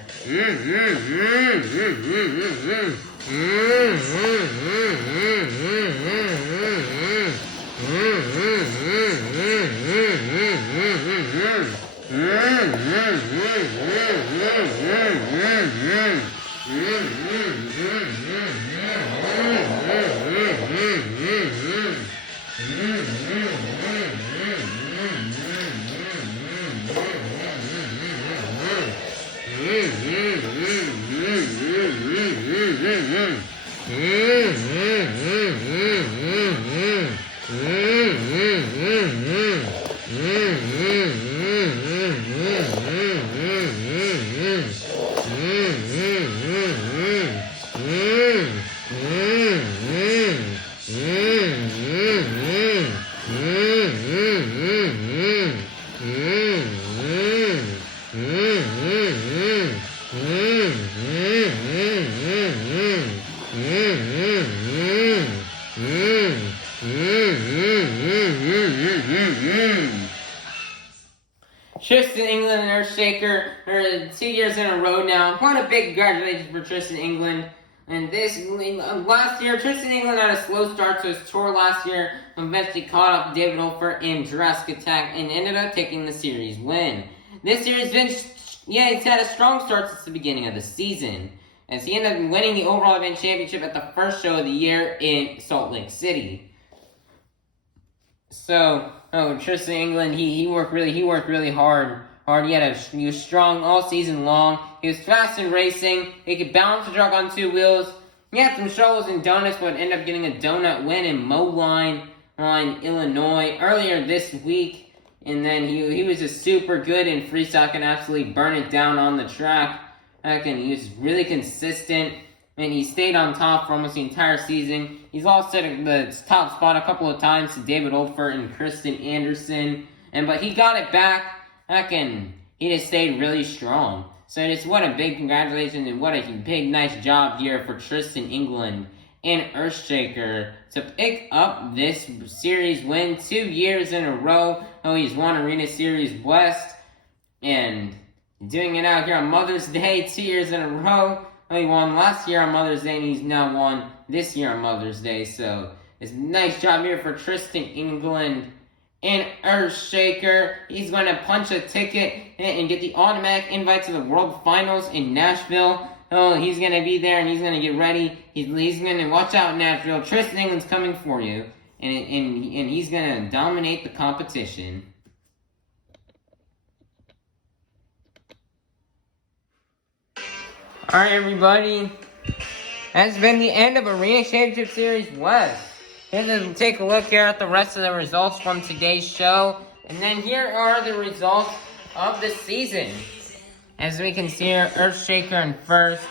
Tristan England and Earthshaker are 2 years in a row now. What a big congratulations for Tristan England. And this, last year, Tristan England had a slow start to his tour last year, eventually caught up David Olfert in Jurassic Attack and ended up taking the series win. This year has been, he's had a strong start since the beginning of the season, as he ended up winning the overall event championship at the first show of the year in Salt Lake City. So, Tristan England, he worked really hard. He was strong all season long. He was fast in racing. He could balance the truck on 2 wheels. He had some struggles in donuts, but ended up getting a donut win in Moline, Illinois earlier this week. And then he was just super good in freestyle, can absolutely burn it down on the track. He was really consistent, and he stayed on top for almost the entire season. He's lost at the top spot a couple of times to David Olfert and Krysten Anderson, but he got it back. He just stayed really strong. So just what a big congratulations and what a big nice job here for Tristan England and Earthshaker to pick up this series win 2 years in a row. He's won Arena Series West and doing it out here on Mother's Day 2 years in a row. He won last year on Mother's Day and he's now won this year on Mother's Day. So it's a nice job here for Tristan England and Earthshaker. He's going to punch a ticket and get the automatic invite to the World Finals in Nashville. He's going to be there and he's going to get ready. He's going to watch out, Nashville. Tristan England's coming for you. And he's going to dominate the competition. Alright, everybody. That's been the end of Arena Championship Series West. Here's take a look here at the rest of the results from today's show. And then here are the results of the season. As we can see here, Earthshaker in first,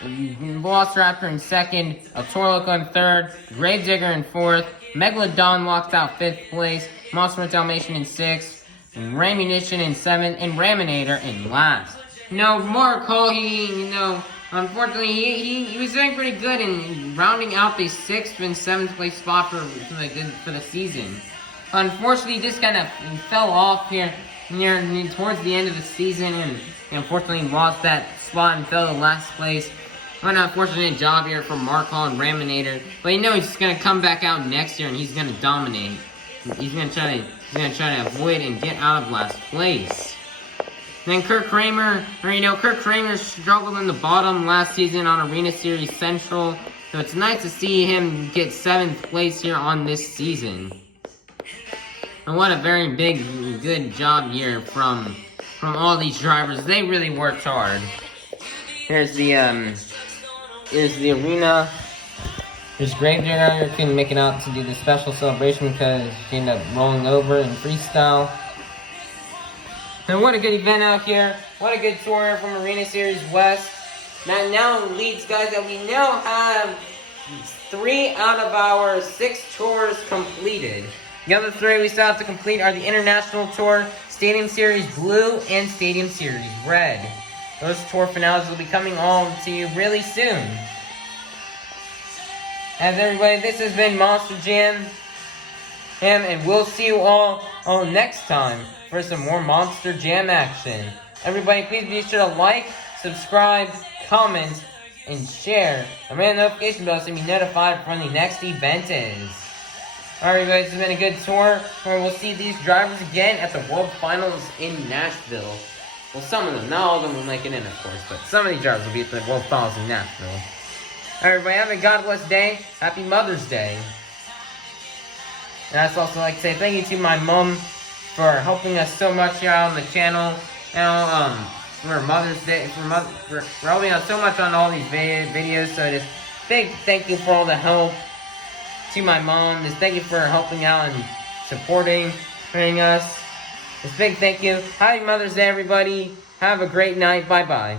Velociraptor in second, Toro Loco in third, Gravedigger in fourth, Megalodon walks out 5th place, Dalmatian in 6th, Rammunition in 7th, and Raminator in last. Mark Hall, unfortunately, he was doing pretty good in rounding out the 6th and 7th place spot for the season. Unfortunately, he just kind of fell off here towards the end of the season, and unfortunately lost that spot and fell to last place. What an unfortunate job here for Mark Hall and Raminator. But he's going to come back out next year and he's going to dominate. He's going to try to avoid and get out of last place. Then Kraehmer struggled in the bottom last season on Arena Series Central. So it's nice to see him get 7th place here on this season. And what a very good job here from all these drivers. They really worked hard. Here's the arena. There's Gravedigger who couldn't make it out to do the special celebration because he ended up rolling over in freestyle. And what a good event out here. What a good tour from Arena Series West. That now leads, guys, that we now have 3 out of our 6 tours completed. The other 3 we still have to complete are the International Tour, Stadium Series Blue, and Stadium Series Red. those tour finales will be coming all to you really soon. As everybody, this has been Monster Jam, and we'll see you all next time for some more Monster Jam action. Everybody, please be sure to like, subscribe, comment, and share. And ring the notification bell so you be notified for when the next event is. Alright guys, it's been a good tour. We'll see these drivers again at the World Finals in Nashville. Well, some of them, not all of them will make it in, of course, but some of these drivers will be at the World Finals in Nashville. Alright everybody, have a God bless day. Happy Mother's Day. And I'd also like to say thank you to my mom for helping us so much here on the channel. For Mother's Day, for helping us so much on all these videos. So just big thank you for all the help to my mom. Just thank you for helping out and supporting us. Just big thank you. Happy Mother's Day, everybody. Have a great night. Bye-bye.